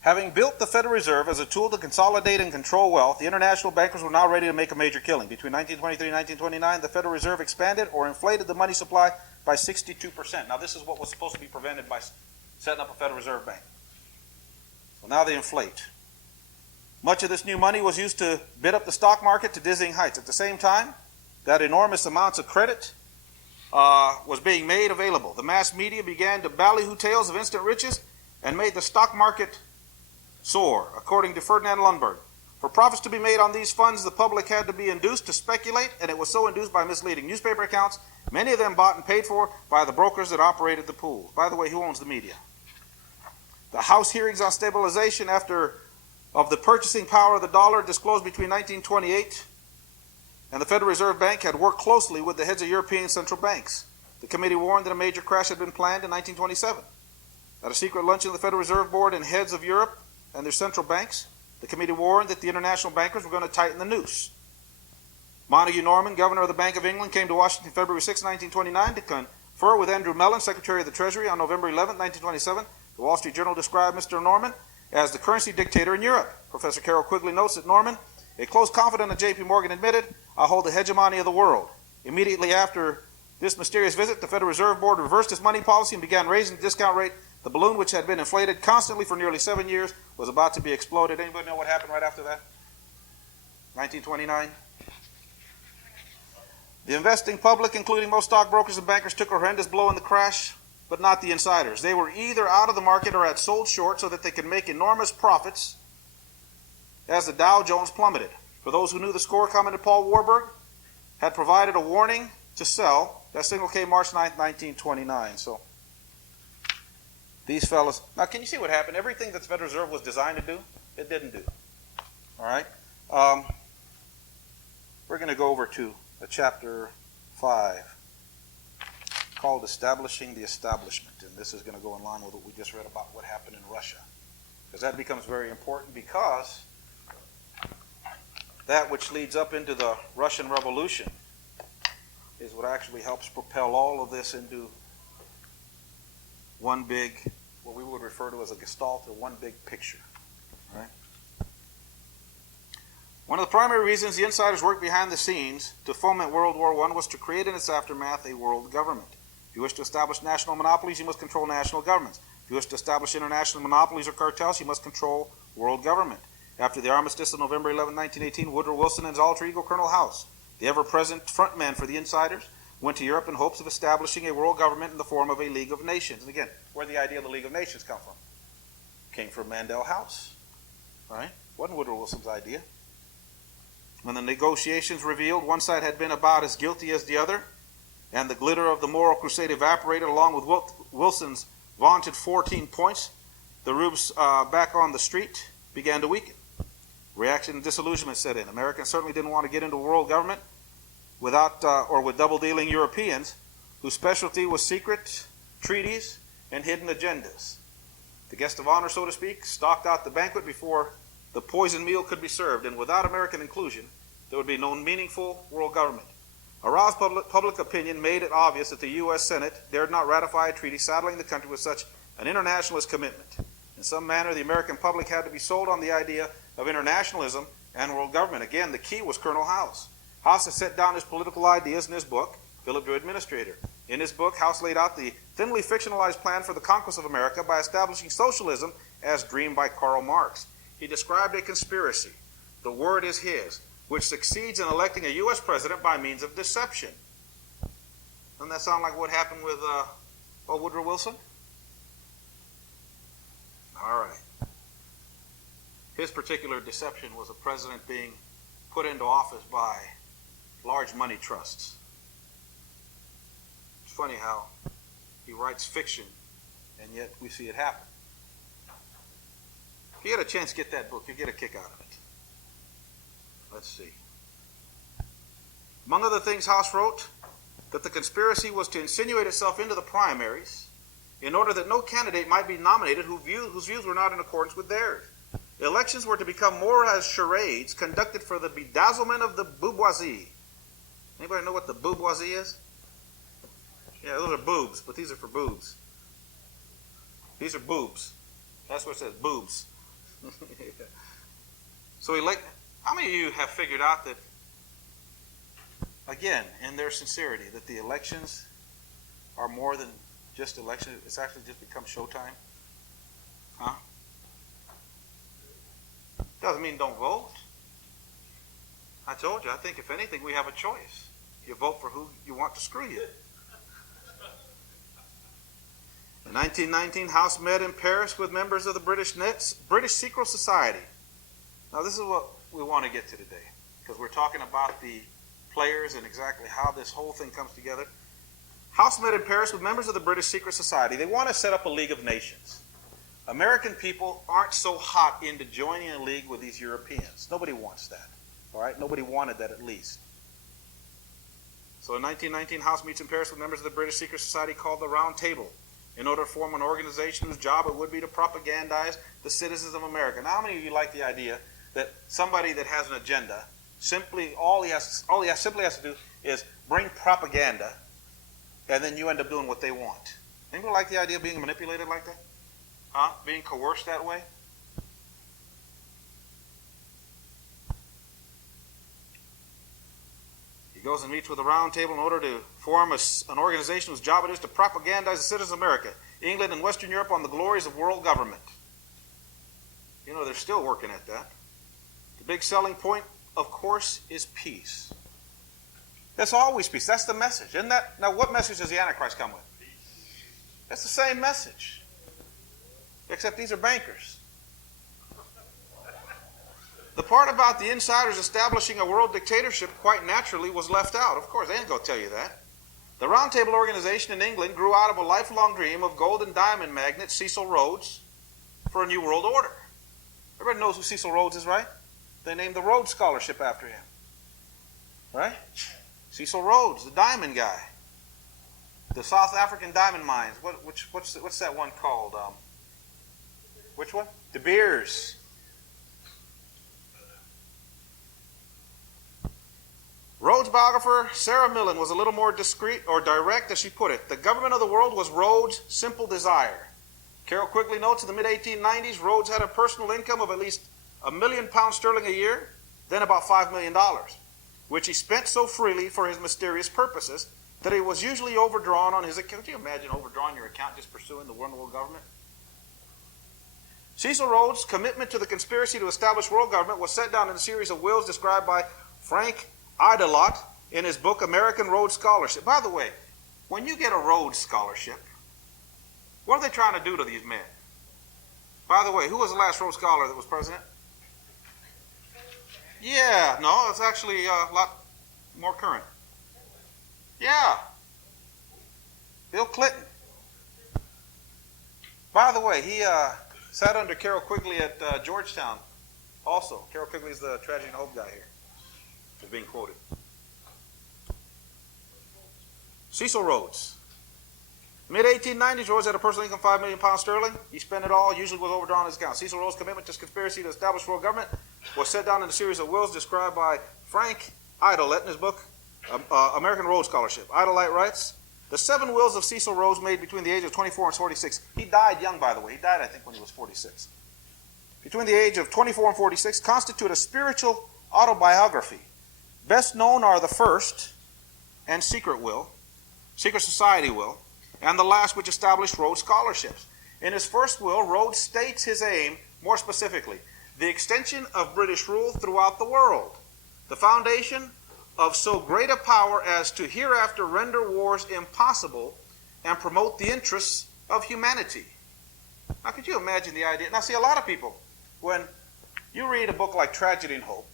Having built the Federal Reserve as a tool to consolidate and control wealth, the international bankers were now ready to make a major killing. Between 1923 and 1929, the Federal Reserve expanded or inflated the money supply by 62%. Now, this is what was supposed to be prevented by setting up a Federal Reserve Bank. So now they inflate. Much of this new money was used to bid up the stock market to dizzying heights. At the same time, that enormous amounts of credit was being made available. The mass media began to ballyhoo tales of instant riches and made the stock market soar, according to Ferdinand Lundberg. For profits to be made on these funds, the public had to be induced to speculate, and it was so induced by misleading newspaper accounts, many of them bought and paid for by the brokers that operated the pools. By the way, who owns the media? The House hearings on stabilization of the purchasing power of the dollar disclosed between 1928 and the Federal Reserve Bank had worked closely with the heads of European central banks. The committee warned that a major crash had been planned in 1927. At a secret luncheon of the Federal Reserve Board and heads of Europe and their central banks, the committee warned that the international bankers were going to tighten the noose. Montague Norman, governor of the Bank of England, came to Washington February 6, 1929 to confer with Andrew Mellon, Secretary of the Treasury, on November 11, 1927. The Wall Street Journal described Mr. Norman as the currency dictator in Europe. Professor Carroll Quigley notes that Norman, a close confidant of J.P. Morgan, admitted, "I hold the hegemony of the world." Immediately after this mysterious visit, the Federal Reserve Board reversed its money policy and began raising the discount rate. The balloon, which had been inflated constantly for nearly 7 years, was about to be exploded. Anybody know what happened right after that? 1929? The investing public, including most stockbrokers and bankers, took a horrendous blow in the crash, but not the insiders. They were either out of the market or had sold short so that they could make enormous profits as the Dow Jones plummeted. For those who knew the score, commented Paul Warburg, had provided a warning to sell. That signal came March 9, 1929. So these fellas. Now, can you see what happened? Everything that the Federal Reserve was designed to do, it didn't do. All right? We're going to go over to chapter 5 called Establishing the Establishment. And this is going to go in line with what we just read about what happened in Russia. Because that becomes very important, because that which leads up into the Russian Revolution is what actually helps propel all of this into one big, what we would refer to as a gestalt, or one big picture. Right? One of the primary reasons the insiders worked behind the scenes to foment World War I was to create in its aftermath a world government. If you wish to establish national monopolies, you must control national governments. If you wish to establish international monopolies or cartels, you must control world government. After the armistice of November 11, 1918, Woodrow Wilson and his alter ego, Colonel House, the ever-present frontman for the insiders, went to Europe in hopes of establishing a world government in the form of a League of Nations. And again, where did the idea of the League of Nations come from? Came from Mandel House. Right? Wasn't Woodrow Wilson's idea. When the negotiations revealed one side had been about as guilty as the other, and the glitter of the moral crusade evaporated along with Wilson's vaunted 14 points, the rubes back on the street began to weaken. Reaction and disillusionment set in. Americans certainly didn't want to get into a world government without or with double-dealing Europeans whose specialty was secret treaties and hidden agendas. The guest of honor, so to speak, stalked out the banquet before the poisoned meal could be served, and without American inclusion, there would be no meaningful world government. Aroused public opinion made it obvious that the U.S. Senate dared not ratify a treaty saddling the country with such an internationalist commitment. In some manner, the American public had to be sold on the idea of internationalism and world government. Again, the key was Colonel House. House has set down his political ideas in his book, Philip Drew Administrator. In his book, House laid out the thinly fictionalized plan for the conquest of America by establishing socialism as dreamed by Karl Marx. He described a conspiracy, the word is his, which succeeds in electing a U.S. president by means of deception. Doesn't that sound like what happened with Woodrow Wilson? All right. His particular deception was a president being put into office by large money trusts. It's funny how he writes fiction, and yet we see it happen. If you get a chance, get that book. You get a kick out of it. Let's see. Among other things, House wrote that the conspiracy was to insinuate itself into the primaries in order that no candidate might be nominated whose views were not in accordance with theirs. Elections were to become more as charades conducted for the bedazzlement of the bourgeoisie. Anybody know what the bourgeoisie is? Yeah, those are boobs, but these are for boobs. These are boobs. That's what it says, boobs. So how many of you have figured out that, again, in their sincerity, that the elections are more than just elections? It's actually just become showtime? Huh? Doesn't mean don't vote. I told you, I think if anything, we have a choice. You vote for who you want to screw you. In 1919, House met in Paris with members of the British Secret Society. Now, this is what we want to get to today, because we're talking about the players and exactly how this whole thing comes together. House met in Paris with members of the British Secret Society. They want to set up a League of Nations. American people aren't so hot into joining a league with these Europeans. Nobody wants that. All right? Nobody wanted that, at least. So in 1919, House meets in Paris with members of the British Secret Society called the Round Table, in order to form an organization whose job it would be to propagandize the citizens of America. Now, how many of you like the idea that somebody that has an agenda, all he simply has to do is bring propaganda, and then you end up doing what they want? Anybody like the idea of being manipulated like that? Huh? Being coerced that way? He goes and meets with the Round Table in order to form an organization whose job it is to propagandize the citizens of America, England, and Western Europe on the glories of world government. You know, they're still working at that. The big selling point, of course, is peace. That's always peace. That's the message. Isn't that? Now, what message does the Antichrist come with? It's the same message, except these are bankers. The part about the insiders establishing a world dictatorship quite naturally was left out. Of course, they ain't going to tell you that. The Round Table organization in England grew out of a lifelong dream of gold and diamond magnate Cecil Rhodes for a new world order. Everybody knows who Cecil Rhodes is, right? They named the Rhodes Scholarship after him. Right? Cecil Rhodes, the diamond guy. The South African diamond mines. What's that one called? Which one? De Beers. Rhodes' biographer, Sarah Millen, was a little more discreet or direct as she put it. The government of the world was Rhodes' simple desire. Carol Quigley notes in the mid-1890s, Rhodes had a personal income of at least £1 million a year, then about $5 million, which he spent so freely for his mysterious purposes that he was usually overdrawn on his account. Can you imagine overdrawing your account just pursuing the one world government? Cecil Rhodes' commitment to the conspiracy to establish world government was set down in a series of wills described by Frank Idolot in his book American Rhodes Scholarship. By the way, when you get a Rhodes Scholarship, what are they trying to do to these men? By the way, who was the last Rhodes Scholar that was president? Yeah, no, it's actually a lot more current. Yeah, Bill Clinton. By the way, he sat under Carol Quigley at Georgetown also. Carol Quigley is the Tragedy and Hope guy here. Is being quoted. Cecil Rhodes. Mid-1890s, Rhodes had a personal income of £5 million sterling. He spent it all, usually was overdrawn on his account. Cecil Rhodes' commitment to this conspiracy to establish world government was set down in a series of wills described by Frank Idolett in his book, American Rhodes Scholarship. Idolett writes, the 7 wills of Cecil Rhodes made between the age of 24 and 46. He died young, by the way. He died, I think, when he was 46. Between the age of 24 and 46 constitute a spiritual autobiography. Best known are the first and secret society will, and the last, which established Rhodes scholarships. In his first will, Rhodes states his aim more specifically: the extension of British rule throughout the world, the foundation of so great a power as to hereafter render wars impossible and promote the interests of humanity. Now, could you imagine the idea? Now, see, a lot of people, when you read a book like Tragedy and Hope,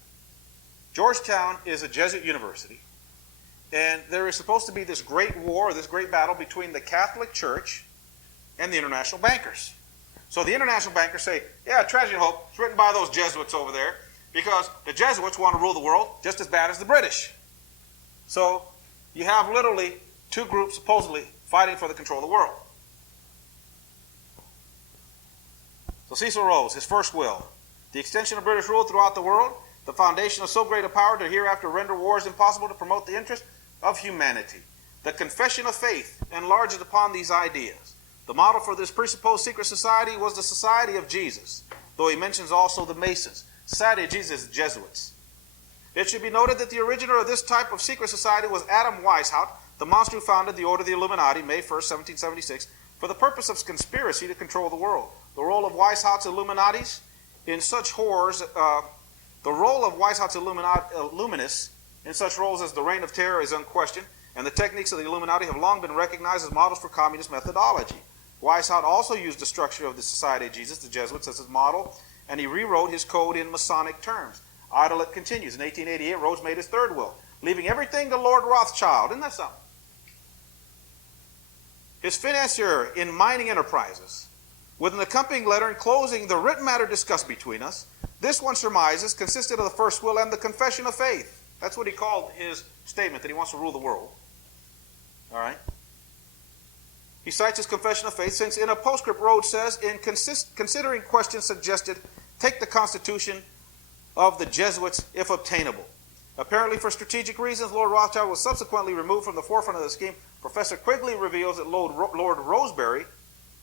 Georgetown is a Jesuit university, and there is supposed to be this great war, this great battle between the Catholic Church and the international bankers. So the international bankers say, yeah, Tragedy and Hope, it's written by those Jesuits over there, because the Jesuits want to rule the world just as bad as the British. So you have literally 2 groups supposedly fighting for the control of the world. So Cecil Rhodes, his first will, the extension of British rule throughout the world, the foundation of so great a power to hereafter render wars impossible to promote the interest of humanity. The confession of faith enlarges upon these ideas. The model for this presupposed secret society was the Society of Jesus, though he mentions also the Masons. Society of Jesus is the Jesuits. It should be noted that the originator of this type of secret society was Adam Weishaupt, the monster who founded the Order of the Illuminati, May 1st, 1776, for the purpose of conspiracy to control the world. The role of Weishaupt's Illuminatis in such horrors, Illuminists in such roles as the Reign of Terror is unquestioned, and the techniques of the Illuminati have long been recognized as models for communist methodology. Weishaupt also used the structure of the Society of Jesus, the Jesuits, as his model, and he rewrote his code in Masonic terms. Idle it continues. In 1888, Rhodes made his third will, leaving everything to Lord Rothschild. Isn't that something? His financier in mining enterprises, with an accompanying letter enclosing the written matter discussed between us. This, one surmises, consisted of the first will and the confession of faith. That's what he called his statement, that he wants to rule the world. All right? He cites his confession of faith, since in a postscript Rhodes says, in considering questions suggested, take the Constitution of the Jesuits if obtainable. Apparently for strategic reasons, Lord Rothschild was subsequently removed from the forefront of the scheme. Professor Quigley reveals that Lord Rosebery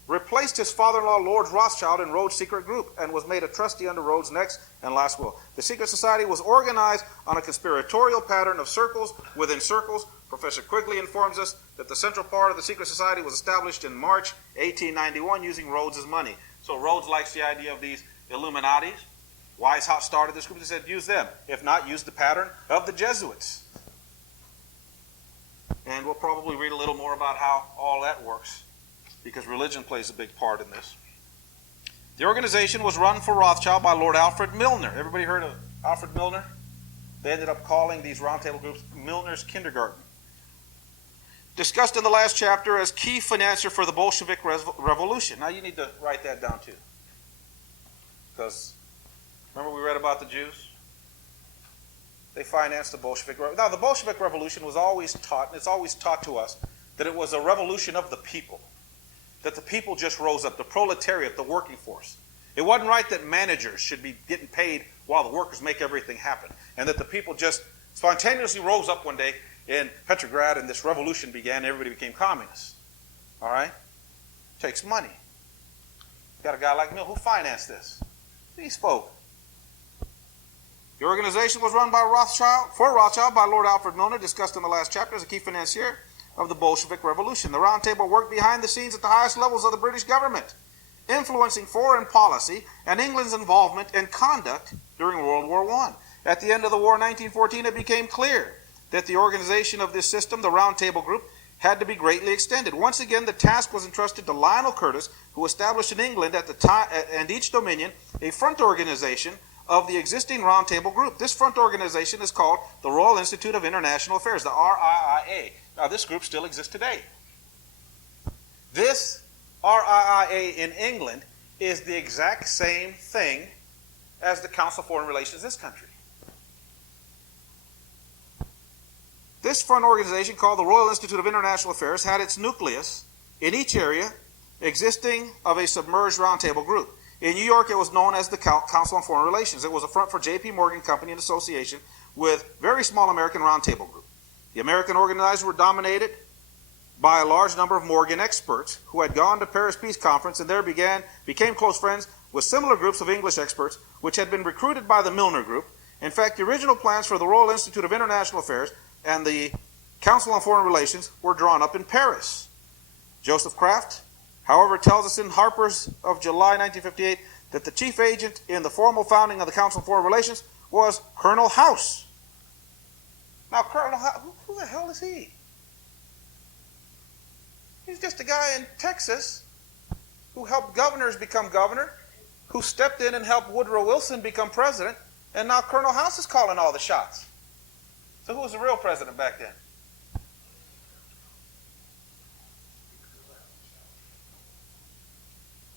replaced his father-in-law Lord Rothschild in Rhodes' secret group and was made a trustee under Rhodes' next and last will. The secret society was organized on a conspiratorial pattern of circles within circles. Professor Quigley informs us that the central part of the secret society was established in March 1891 using Rhodes' money. So Rhodes likes the idea of these Illuminatis. Weishaupt started this group and said, use them. If not, use the pattern of the Jesuits. And we'll probably read a little more about how all that works, because religion plays a big part in this. The organization was run for Rothschild by Lord Alfred Milner. Everybody heard of Alfred Milner? They ended up calling these roundtable groups Milner's Kindergarten. Discussed in the last chapter as key financier for the Bolshevik Revolution. Now you need to write that down too. Because remember we read about the Jews? They financed the Bolshevik Revolution. Now the Bolshevik Revolution was always taught, and it's always taught to us, that it was a revolution of the people. That the people just rose up, the proletariat, the working force. It wasn't right that managers should be getting paid while the workers make everything happen. And that the people just spontaneously rose up one day in Petrograd and this revolution began and everybody became communists. All right? It takes money. Got a guy like Mill who financed this. He spoke. The organization was run by Rothschild by Lord Alfred Milner, discussed in the last chapter as a key financier of the Bolshevik Revolution. The Round Table worked behind the scenes at the highest levels of the British government, influencing foreign policy and England's involvement and conduct during World War I. At the end of the war in 1914, it became clear that the organization of this system, the Round Table Group, had to be greatly extended. Once again, the task was entrusted to Lionel Curtis, who established in England at the time and each dominion a front organization of the existing Round Table Group. This front organization is called the Royal Institute of International Affairs, the RIIA. Now, this group still exists today. This RIIA in England is the exact same thing as the Council of Foreign Relations in this country. This front organization, called the Royal Institute of International Affairs, had its nucleus in each area existing of a submerged Round Table Group. In New York, it was known as the Council on Foreign Relations. It was a front for J.P. Morgan Company in association with very small American Round Table Group. The American organizers were dominated by a large number of Morgan experts who had gone to Paris Peace Conference and there became close friends with similar groups of English experts which had been recruited by the Milner Group. In fact, the original plans for the Royal Institute of International Affairs and the Council on Foreign Relations were drawn up in Paris. Joseph Kraft, however, tells us in Harper's of July 1958 that the chief agent in the formal founding of the Council on Foreign Relations was Colonel House. Now, Colonel House, who the hell is he? He's just a guy in Texas who helped governors become governor, who stepped in and helped Woodrow Wilson become president, and now Colonel House is calling all the shots. So who was the real president back then?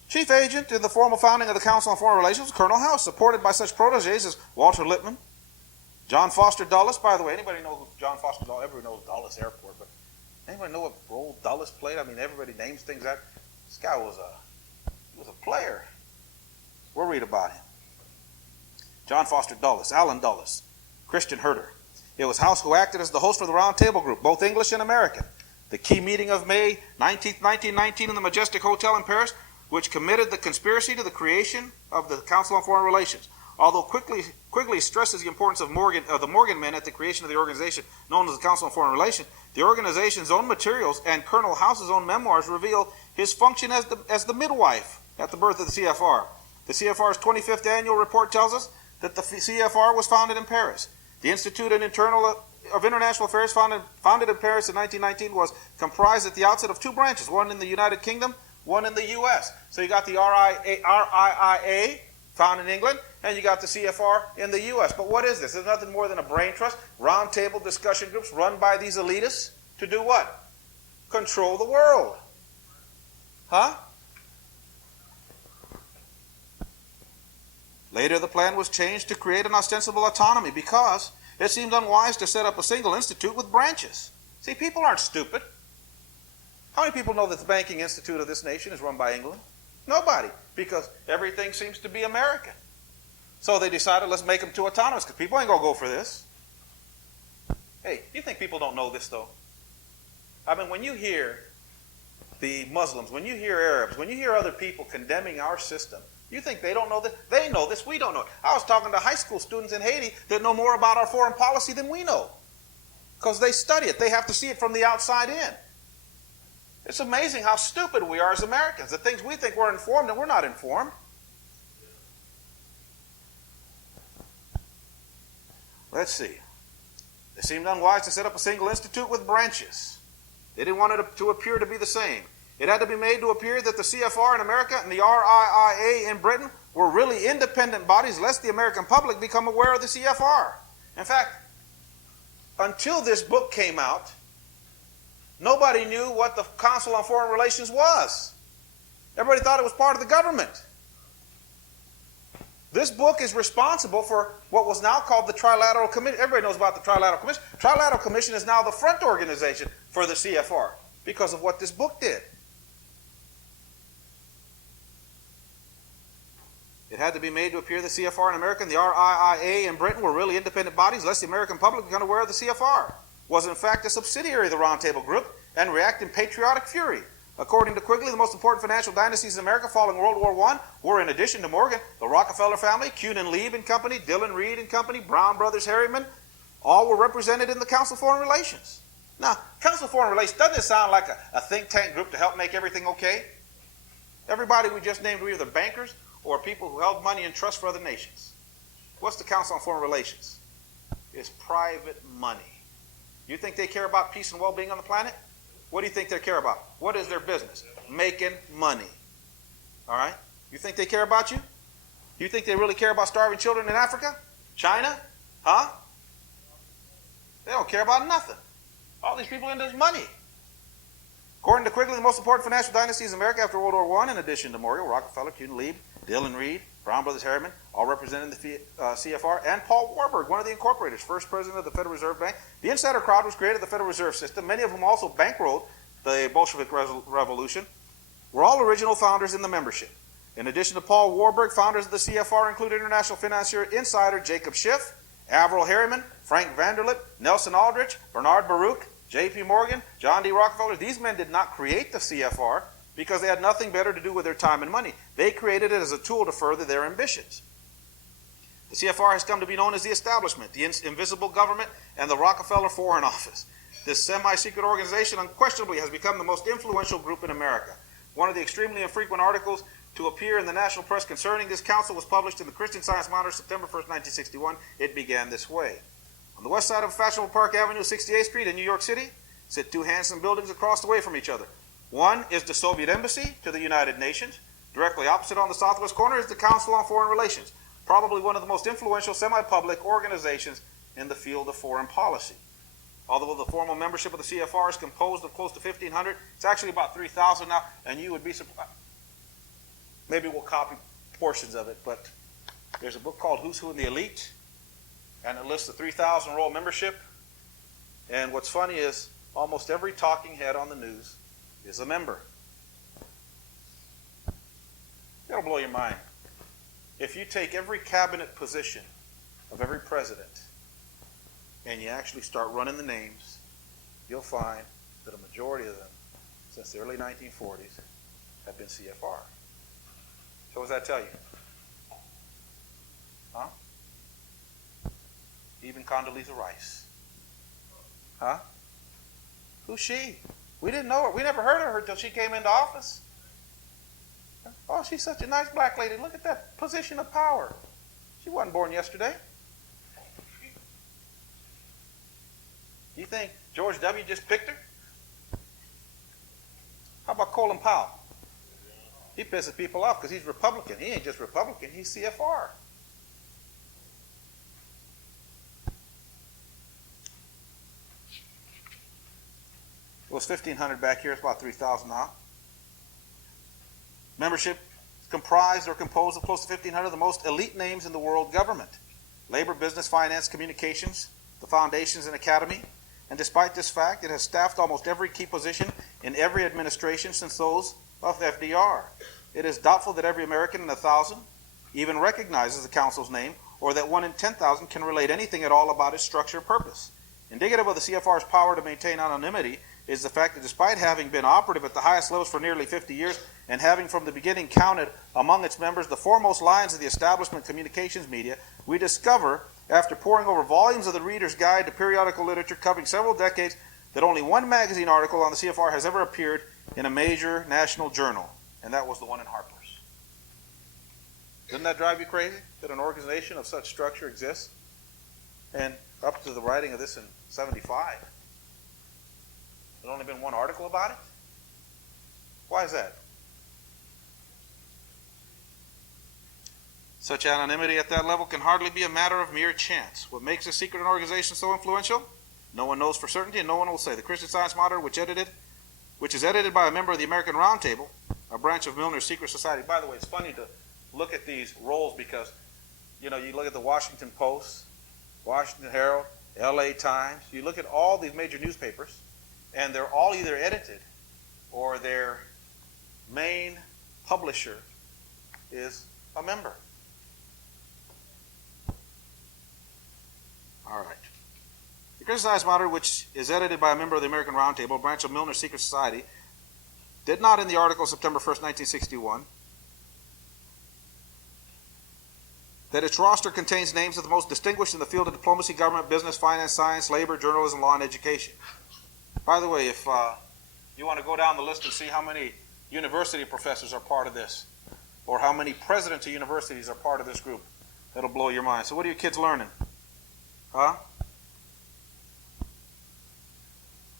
Chief agent in the formal founding of the Council on Foreign Relations was Colonel House, supported by such protégés as Walter Lippmann, John Foster Dulles. By the way, anybody know who John Foster Dulles? Everybody knows Dulles Airport, but anybody know what role Dulles played? I mean, everybody names things out. This guy was a player. We'll read about him. John Foster Dulles, Allen Dulles, Christian Herter. It was House who acted as the host for the Round Table Group, both English and American. The key meeting of May 19, 1919 in the Majestic Hotel in Paris, which committed the conspiracy to the creation of the Council on Foreign Relations. Although Quigley stresses the importance of the Morgan men at the creation of the organization known as the Council on Foreign Relations, the organization's own materials and Colonel House's own memoirs reveal his function as the midwife at the birth of the CFR. The CFR's 25th annual report tells us that the CFR was founded in Paris. The Institute of International Affairs, founded in Paris in 1919, was comprised at the outset of two branches, one in the United Kingdom, one in the U.S. So you got the RIIA, found in England, and you got the CFR in the U.S. But what is this? It's nothing more than a brain trust, roundtable discussion groups run by these elitists to do what? Control the world. Huh? Later, the plan was changed to create an ostensible autonomy because it seemed unwise to set up a single institute with branches. See, people aren't stupid. How many people know that the banking institute of this nation is run by England? Nobody, because everything seems to be American. So they decided, let's make them too autonomous, because people ain't going to go for this. Hey, you think people don't know this, though? I mean, when you hear the Muslims, when you hear Arabs, when you hear other people condemning our system, you think they don't know this? They know this, we don't know it. I was talking to high school students in Haiti that know more about our foreign policy than we know, because they study it. They have to see it from the outside in. It's amazing how stupid we are as Americans. The things we think we're informed, and we're not informed. Let's see. It seemed unwise to set up a single institute with branches. They didn't want it to appear to be the same. It had to be made to appear that the CFR in America and the RIIA in Britain were really independent bodies, lest the American public become aware of the CFR. In fact, until this book came out, nobody knew what the Council on Foreign Relations was. Everybody thought it was part of the government. This book is responsible for what was now called the Trilateral Commission. Everybody knows about the Trilateral Commission. Trilateral Commission is now the front organization for the CFR because of what this book did. It had to be made to appear the CFR in America and the RIIA in Britain were really independent bodies, lest the American public become aware of the CFR. Was in fact a subsidiary of the Round Table Group and react in patriotic fury. According to Quigley, the most important financial dynasties in America following World War I were, in addition to Morgan, the Rockefeller family, Kuhn and Lieb and Company, Dillon Reed and Company, Brown Brothers Harriman. All were represented in the Council of Foreign Relations. Now, Council of Foreign Relations, doesn't it sound like a think tank group to help make everything okay? Everybody we just named were either bankers or people who held money in trust for other nations. What's the Council on Foreign Relations? It's private money. You think they care about peace and well-being on the planet? What do you think they care about? What is their business? Making money. All right? You think they care about you? You think they really care about starving children in Africa? China? Huh? They don't care about nothing. All these people into this money. According to Quigley, the most important financial dynasties in America after World War I, in addition to Morgan, Rockefeller, Kuhn, Lieb, Dillon Reed, Brown Brothers Harriman, all represented the CFR, and Paul Warburg, one of the incorporators, first president of the Federal Reserve Bank. The insider crowd was created the Federal Reserve System, many of whom also bankrolled the Bolshevik Revolution, were all original founders in the membership. In addition to Paul Warburg, founders of the CFR included international financier insider Jacob Schiff, Averell Harriman, Frank Vanderlip, Nelson Aldrich, Bernard Baruch, J.P. Morgan, John D. Rockefeller. These men did not create the CFR because they had nothing better to do with their time and money. They created it as a tool to further their ambitions. The CFR has come to be known as the establishment, the invisible government, and the Rockefeller Foreign Office. This semi-secret organization unquestionably has become the most influential group in America. One of the extremely infrequent articles to appear in the national press concerning this council was published in the Christian Science Monitor, September 1st, 1961. It began this way. On the west side of fashionable Park Avenue, 68th Street in New York City, sit two handsome buildings across the way from each other. One is the Soviet Embassy to the United Nations. Directly opposite on the southwest corner is the Council on Foreign Relations, probably one of the most influential semi-public organizations in the field of foreign policy. Although the formal membership of the CFR is composed of close to 1,500, it's actually about 3,000 now, and you would be surprised. Maybe we'll copy portions of it, but there's a book called Who's Who in the Elite, and it lists the 3,000 roll membership. And what's funny is almost every talking head on the news is a member. That'll blow your mind. If you take every cabinet position of every president and you actually start running the names, you'll find that a majority of them, since the early 1940s, have been CFR. So what does that tell you? Huh? Even Condoleezza Rice. Huh? Who's she? We didn't know her. We never heard of her until she came into office. Oh, she's such a nice black lady. Look at that position of power. She wasn't born yesterday. You think George W. just picked her? How about Colin Powell? He pisses people off because he's Republican. He ain't just Republican, he's CFR. It was 1,500 back here. It's about 3,000 now. Membership is comprised or composed of close to 1,500 of the most elite names in the world government. Labor, business, finance, communications, the foundations and academy. And despite this fact, it has staffed almost every key position in every administration since those of FDR. It is doubtful that every American in 1,000 even recognizes the council's name, or that 1 in 10,000 can relate anything at all about its structure and purpose. Indicative of the CFR's power to maintain anonymity is the fact that despite having been operative at the highest levels for nearly 50 years and having from the beginning counted among its members the foremost lines of the establishment communications media, we discover, after poring over volumes of the Reader's Guide to Periodical Literature covering several decades, that only one magazine article on the CFR has ever appeared in a major national journal, and that was the one in Harper's. Doesn't that drive you crazy, that an organization of such structure exists? And up to the writing of this in 75, there's only been one article about it? Why is that? Such anonymity at that level can hardly be a matter of mere chance. What makes a secret organization so influential? No one knows for certainty, and no one will say. The Christian Science Monitor, which is edited by a member of the American Roundtable, a branch of Milner's secret society. By the way, it's funny to look at these roles because, you look at the Washington Post, Washington Herald, LA Times. You look at all these major newspapers, and they're all either edited or their main publisher is a member. All right. The Christian Science Monitor, which is edited by a member of the American Roundtable, a branch of Milner's secret society, did not in the article September 1st, 1961, that its roster contains names of the most distinguished in the field of diplomacy, government, business, finance, science, labor, journalism, law, and education. By the way, if you want to go down the list and see how many university professors are part of this, or how many presidents of universities are part of this group, that'll blow your mind. So what are you kids learning? Huh?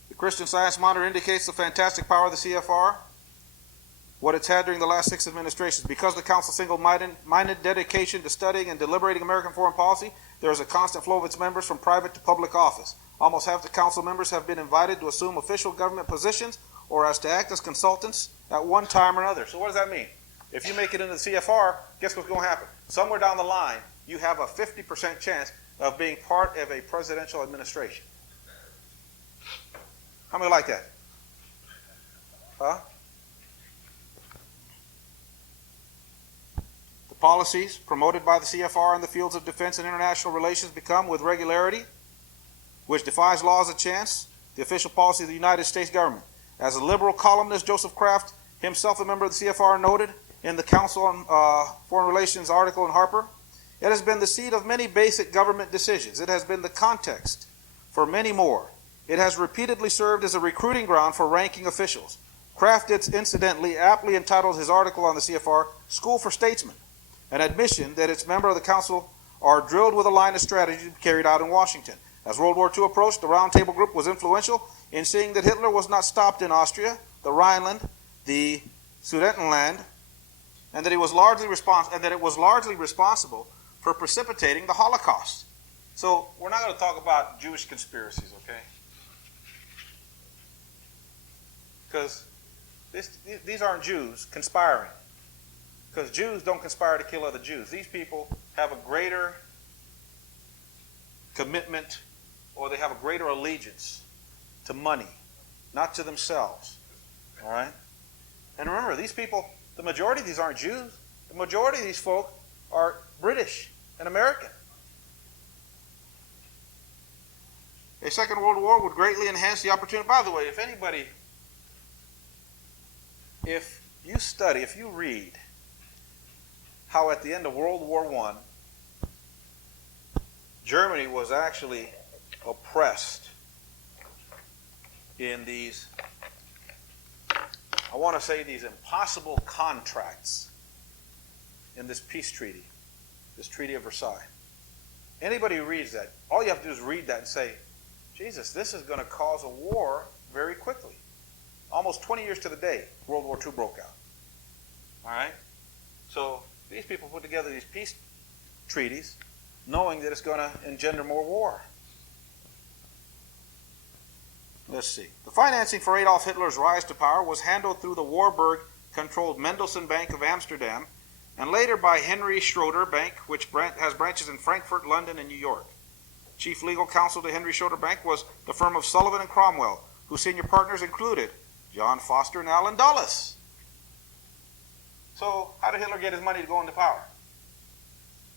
The Christian Science Monitor indicates the fantastic power of the CFR, what it's had during the last 6 administrations. Because of the Council's single-minded dedication to studying and deliberating American foreign policy, there is a constant flow of its members from private to public office. Almost half the Council members have been invited to assume official government positions or as to act as consultants at one time or another. So what does that mean? If you make it into the CFR, guess what's going to happen? Somewhere down the line, you have a 50% chance of being part of a presidential administration. How many like that? Huh? The policies promoted by the CFR in the fields of defense and international relations become, with regularity, which defies laws of chance, the official policy of the United States government. As a liberal columnist, Joseph Kraft, himself a member of the CFR, noted in the Council on Foreign Relations article in Harper, it has been the seat of many basic government decisions. It has been the context for many more. It has repeatedly served as a recruiting ground for ranking officials. Kraft incidentally aptly entitled his article on the CFR, School for Statesmen, an admission that its members of the Council are drilled with a line of strategy to be carried out in Washington. As World War II approached, the Roundtable Group was influential in seeing that Hitler was not stopped in Austria, the Rhineland, the Sudetenland, and that it was largely responsible for precipitating the Holocaust. So we're not going to talk about Jewish conspiracies, okay? Because these aren't Jews conspiring. Because Jews don't conspire to kill other Jews. These people have a greater commitment, or they have a greater allegiance to money, not to themselves. All right? And remember, these people, the majority of these aren't Jews. The majority of these folk are British and American. A second world war would greatly enhance the opportunity. By the way, if you study, if you read how at the end of World War I, Germany was actually oppressed in these, I want to say, these impossible contracts in this peace treaty, this Treaty of Versailles. Anybody who reads that, all you have to do is read that and say, Jesus, this is going to cause a war very quickly. Almost 20 years to the day, World War II broke out. All right? So these people put together these peace treaties knowing that it's going to engender more war. Let's see. The financing for Adolf Hitler's rise to power was handled through the Warburg-controlled Mendelssohn Bank of Amsterdam and later by Henry Schroeder Bank, which has branches in Frankfurt, London, and New York. Chief legal counsel to Henry Schroeder Bank was the firm of Sullivan and Cromwell, whose senior partners included John Foster and Allen Dulles. So how did Hitler get his money to go into power?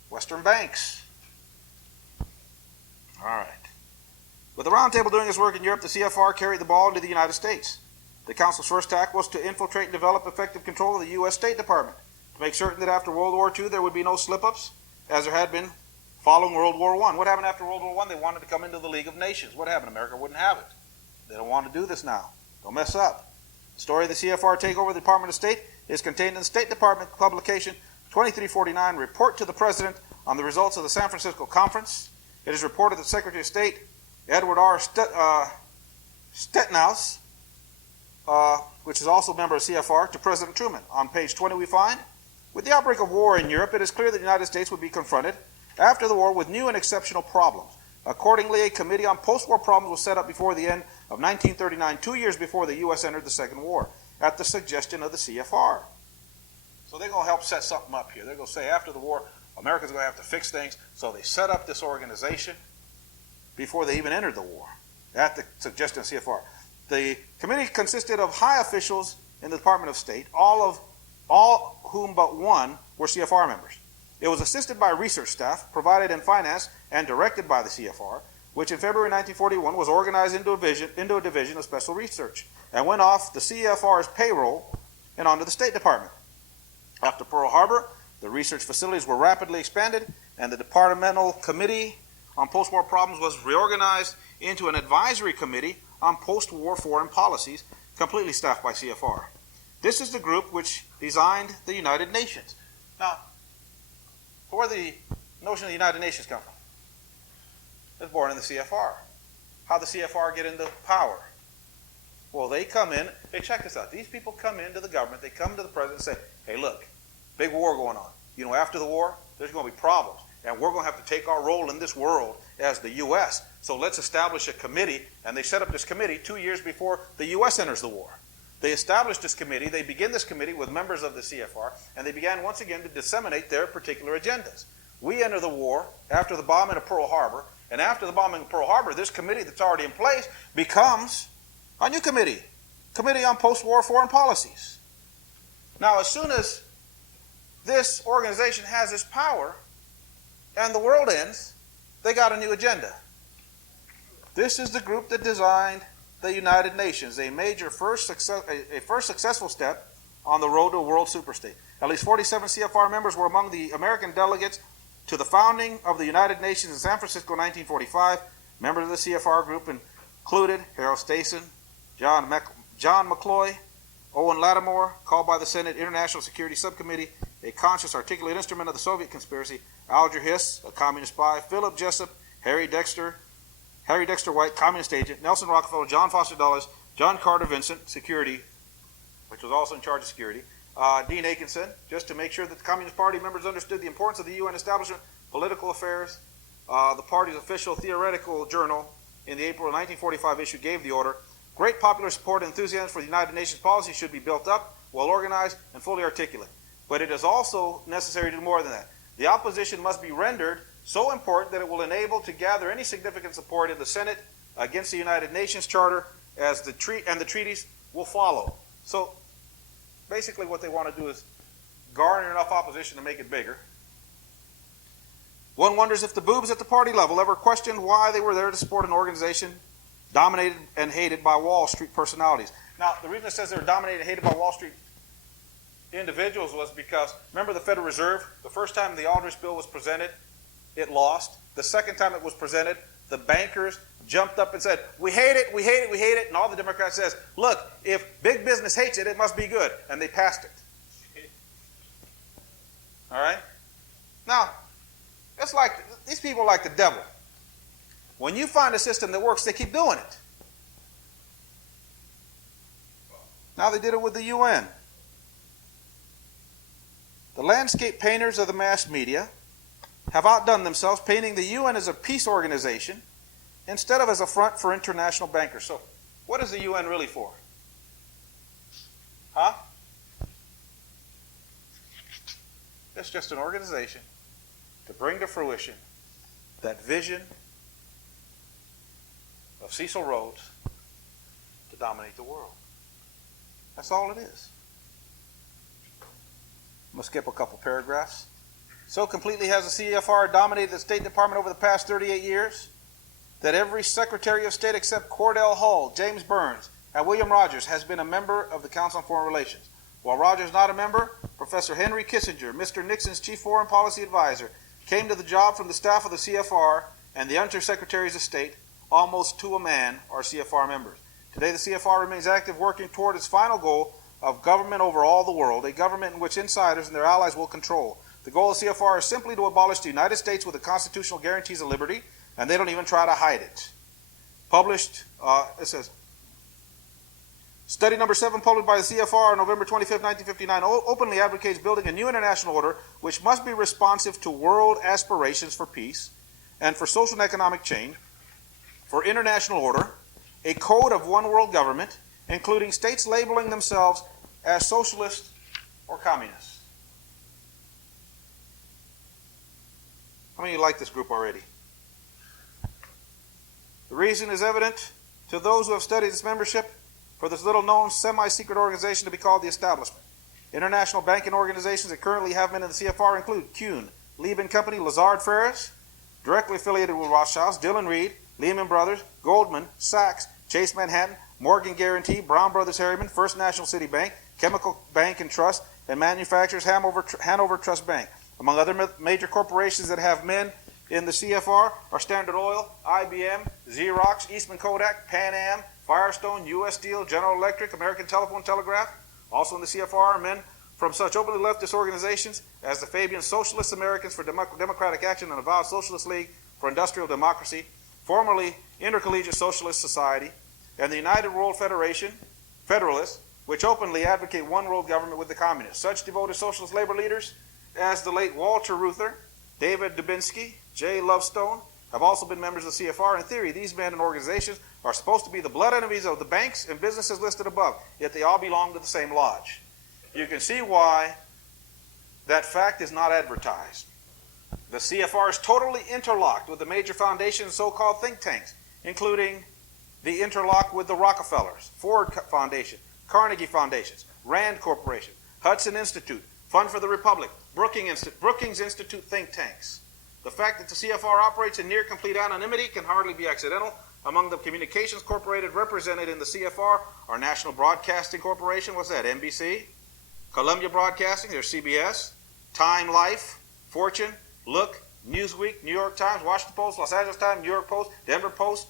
Western banks. All right. With the Round Table doing its work in Europe, the CFR carried the ball into the United States. The Council's first task was to infiltrate and develop effective control of the U.S. State Department, to make certain that after World War II there would be no slip-ups, as there had been following World War I. What happened after World War I? They wanted to come into the League of Nations. What happened? America wouldn't have it. They don't want to do this now. Don't mess up. The story of the CFR takeover of the Department of State is contained in the State Department publication 2349, Report to the President on the Results of the San Francisco Conference. It is reported that Secretary of State Edward R. Stettenhaus, which is also a member of CFR, to President Truman. On page 20 we find, with the outbreak of war in Europe, it is clear that the United States would be confronted after the war with new and exceptional problems. Accordingly, a committee on post-war problems was set up before the end of 1939, 2 years before the U.S. entered the Second War, at the suggestion of the CFR. So they're going to help set something up here. They're going to say after the war, America's going to have to fix things. So they set up this organization before they even entered the war, at the suggestion of CFR. The committee consisted of high officials in the Department of State, all whom but one were CFR members. It was assisted by research staff, provided and financed and directed by the CFR, which in February 1941 was organized into a division of special research and went off the CFR's payroll and onto the State Department. After Pearl Harbor, the research facilities were rapidly expanded, and the Departmental Committee on Post-War Problems was reorganized into an advisory committee on post-war foreign policies, completely staffed by CFR. This is the group which designed the United Nations. Now, where did the notion of the United Nations come from? It was born in the CFR. How did the CFR get into power? Well, they come in, check this out. These people come into the government, they come to the president and say, hey, look, big war going on. You know, after the war, there's going to be problems. And we're going to have to take our role in this world as the U.S. So let's establish a committee. And they set up this committee 2 years before the U.S. enters the war. They established this committee. They begin this committee with members of the CFR. And they began once again to disseminate their particular agendas. We enter the war after the bombing of Pearl Harbor. And after the bombing of Pearl Harbor, this committee that's already in place becomes a new committee. Committee on Post-War Foreign Policies. Now, as soon as this organization has its power, and the world ends, they got a new agenda. This is the group that designed the United Nations, a first successful step on the road to a world superstate. At least 47 CFR members were among the American delegates to the founding of the United Nations in San Francisco in 1945. Members of the CFR group included Harold Stason, John McCloy, Owen Lattimore, called by the Senate International Security Subcommittee, a conscious, articulate instrument of the Soviet conspiracy, Alger Hiss, a communist spy, Philip Jessup, Harry Dexter White, communist agent, Nelson Rockefeller, John Foster Dulles, John Carter Vincent, security, which was also in charge of security, Dean Akinson, just to make sure that the Communist Party members understood the importance of the UN establishment, political affairs. The party's official theoretical journal in the April 1945 issue gave the order, great popular support and enthusiasm for the United Nations policy should be built up, well organized, and fully articulate. But it is also necessary to do more than that. The opposition must be rendered so important that it will enable to gather any significant support in the Senate against the United Nations Charter as the treaties will follow. So basically what they want to do is garner enough opposition to make it bigger, One wonders if the boobs at the party level ever questioned why they were there to support an organization dominated and hated by Wall Street personalities. Now, the reason it says they were dominated and hated by Wall Street individuals was because, remember the Federal Reserve? The first time the Aldrich Bill was presented, it lost. The second time it was presented, the bankers jumped up and said, we hate it, we hate it, we hate it. And all the Democrats says, look, if big business hates it, it must be good. And they passed it. All right? Now, it's like, these people are like the devil. When you find a system that works, they keep doing it. Now they did it with the UN. The landscape painters of the mass media have outdone themselves, painting the UN as a peace organization instead of as a front for international bankers. So, what is the UN really for? Huh? It's just an organization to bring to fruition that vision of Cecil Rhodes to dominate the world. That's all it is. I'm going to skip a couple paragraphs. So completely has the CFR dominated the State Department over the past 38 years that every Secretary of State except Cordell Hull, James Burns, and William Rogers has been a member of the Council on Foreign Relations. While Rogers is not a member, Professor Henry Kissinger, Mr. Nixon's chief foreign policy advisor, came to the job from the staff of the CFR, and the Undersecretaries of State, almost to a man, are CFR members. Today the CFR remains active, working toward its final goal of government over all the world, a government in which insiders and their allies will control. The goal of CFR is simply to abolish the United States with the constitutional guarantees of liberty, and they don't even try to hide it. Published, it says, study number 7, published by the CFR on November 25, 1959, openly advocates building a new international order which must be responsive to world aspirations for peace and for social and economic change, for international order, a code of one world government, including states labeling themselves as socialist or communist. How many of you like this group already? The reason is evident to those who have studied its membership for this little-known semi-secret organization to be called the Establishment. International banking organizations that currently have been in the CFR include Kuhn, Lieb and Company, Lazard Ferris, directly affiliated with Rothschilds, Dillon Reed, Lehman Brothers, Goldman, Sachs, Chase Manhattan, Morgan Guarantee, Brown Brothers Harriman, First National City Bank, Chemical Bank and Trust, and Manufacturers Hanover Trust Bank. Among other major corporations that have men in the CFR are Standard Oil, IBM, Xerox, Eastman Kodak, Pan Am, Firestone, U.S. Steel, General Electric, American Telephone Telegraph. Also in the CFR are men from such openly leftist organizations as the Fabian Socialist Americans for Democratic Action and Avowed Socialist League for Industrial Democracy, formerly Intercollegiate Socialist Society, and the United World Federation, Federalists, which openly advocate one world government with the communists. Such devoted socialist labor leaders as the late Walter Reuther, David Dubinsky, Jay Lovestone, have also been members of the CFR. In theory, these men and organizations are supposed to be the blood enemies of the banks and businesses listed above, yet they all belong to the same lodge. You can see why that fact is not advertised. The CFR is totally interlocked with the major foundations and so-called think tanks, including the interlock with the Rockefellers, Ford Foundation, Carnegie Foundations, Rand Corporation, Hudson Institute, Fund for the Republic, Brookings Institute think tanks. The fact that the CFR operates in near complete anonymity can hardly be accidental. Among the communications corporated represented in the CFR are National Broadcasting Corporation, what's that, NBC? Columbia Broadcasting, there's CBS, Time Life, Fortune, Look, Newsweek, New York Times, Washington Post, Los Angeles Times, New York Post, Denver Post,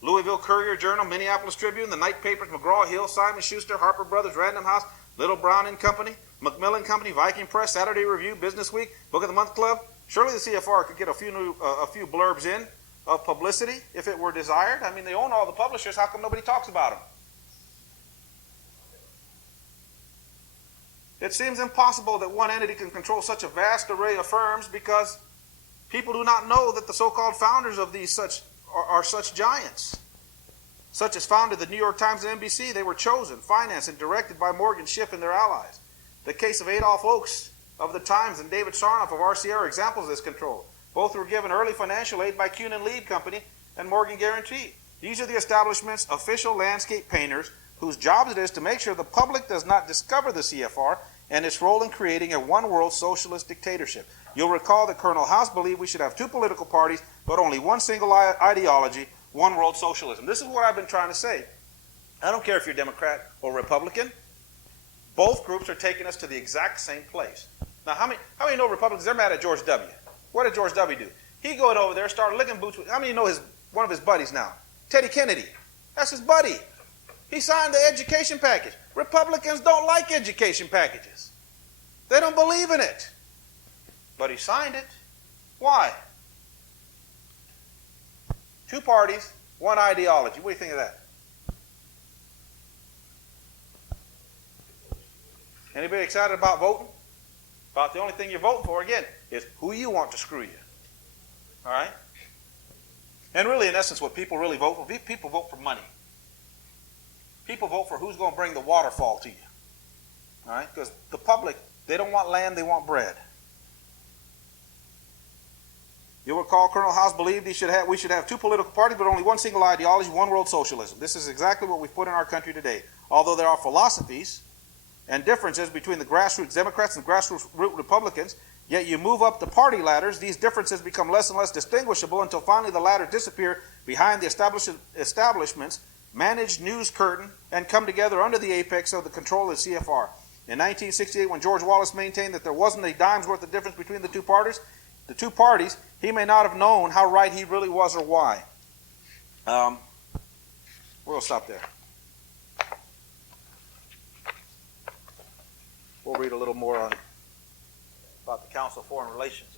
Louisville Courier Journal, Minneapolis Tribune, the Night Papers, McGraw-Hill, Simon Schuster, Harper Brothers, Random House, Little Brown and Company, Macmillan Company, Viking Press, Saturday Review, Business Week, Book of the Month Club. Surely the CFR could get a few blurbs in of publicity if it were desired. I mean, they own all the publishers. How come nobody talks about them? It seems impossible that one entity can control such a vast array of firms because people do not know that the so-called founders of these are such giants. Such as founded the New York Times and NBC, they were chosen, financed, and directed by Morgan Schiff and their allies. The case of Adolph Oakes of the Times and David Sarnoff of RCA are examples of this control. Both were given early financial aid by Kuhn and Lieb Company and Morgan Guarantee. These are the establishment's official landscape painters whose job it is to make sure the public does not discover the CFR and its role in creating a one-world socialist dictatorship. You'll recall that Colonel House believed we should have two political parties, but only one single ideology, one world socialism. This is what I've been trying to say. I don't care if you're Democrat or Republican. Both groups are taking us to the exact same place. Now, how many know Republicans? They're mad at George W. What did George W. do? He go over there, start licking boots with, how many know one of his buddies now? Teddy Kennedy. That's his buddy. He signed the education package. Republicans don't like education packages. They don't believe in it. But he signed it. Why? Two parties, one ideology. What do you think of that? Anybody excited about voting? About the only thing you're voting for, again, is who you want to screw you. All right? And really, in essence, what people really vote for, people vote for money. People vote for who's going to bring the waterfall to you. All right? Because the public, they don't want land, they want bread. You'll recall Colonel House believed we should have two political parties, but only one single ideology, one world socialism. This is exactly what we've put in our country today. Although there are philosophies and differences between the grassroots Democrats and grassroots Republicans, yet you move up the party ladders, these differences become less and less distinguishable until finally the ladders disappear behind the establishment's managed news curtain and come together under the apex of the control of the CFR. In 1968, when George Wallace maintained that there wasn't a dime's worth of difference between the two parties, he may not have known how right he really was or why. We'll stop there. We'll read a little more about the Council of Foreign Relations.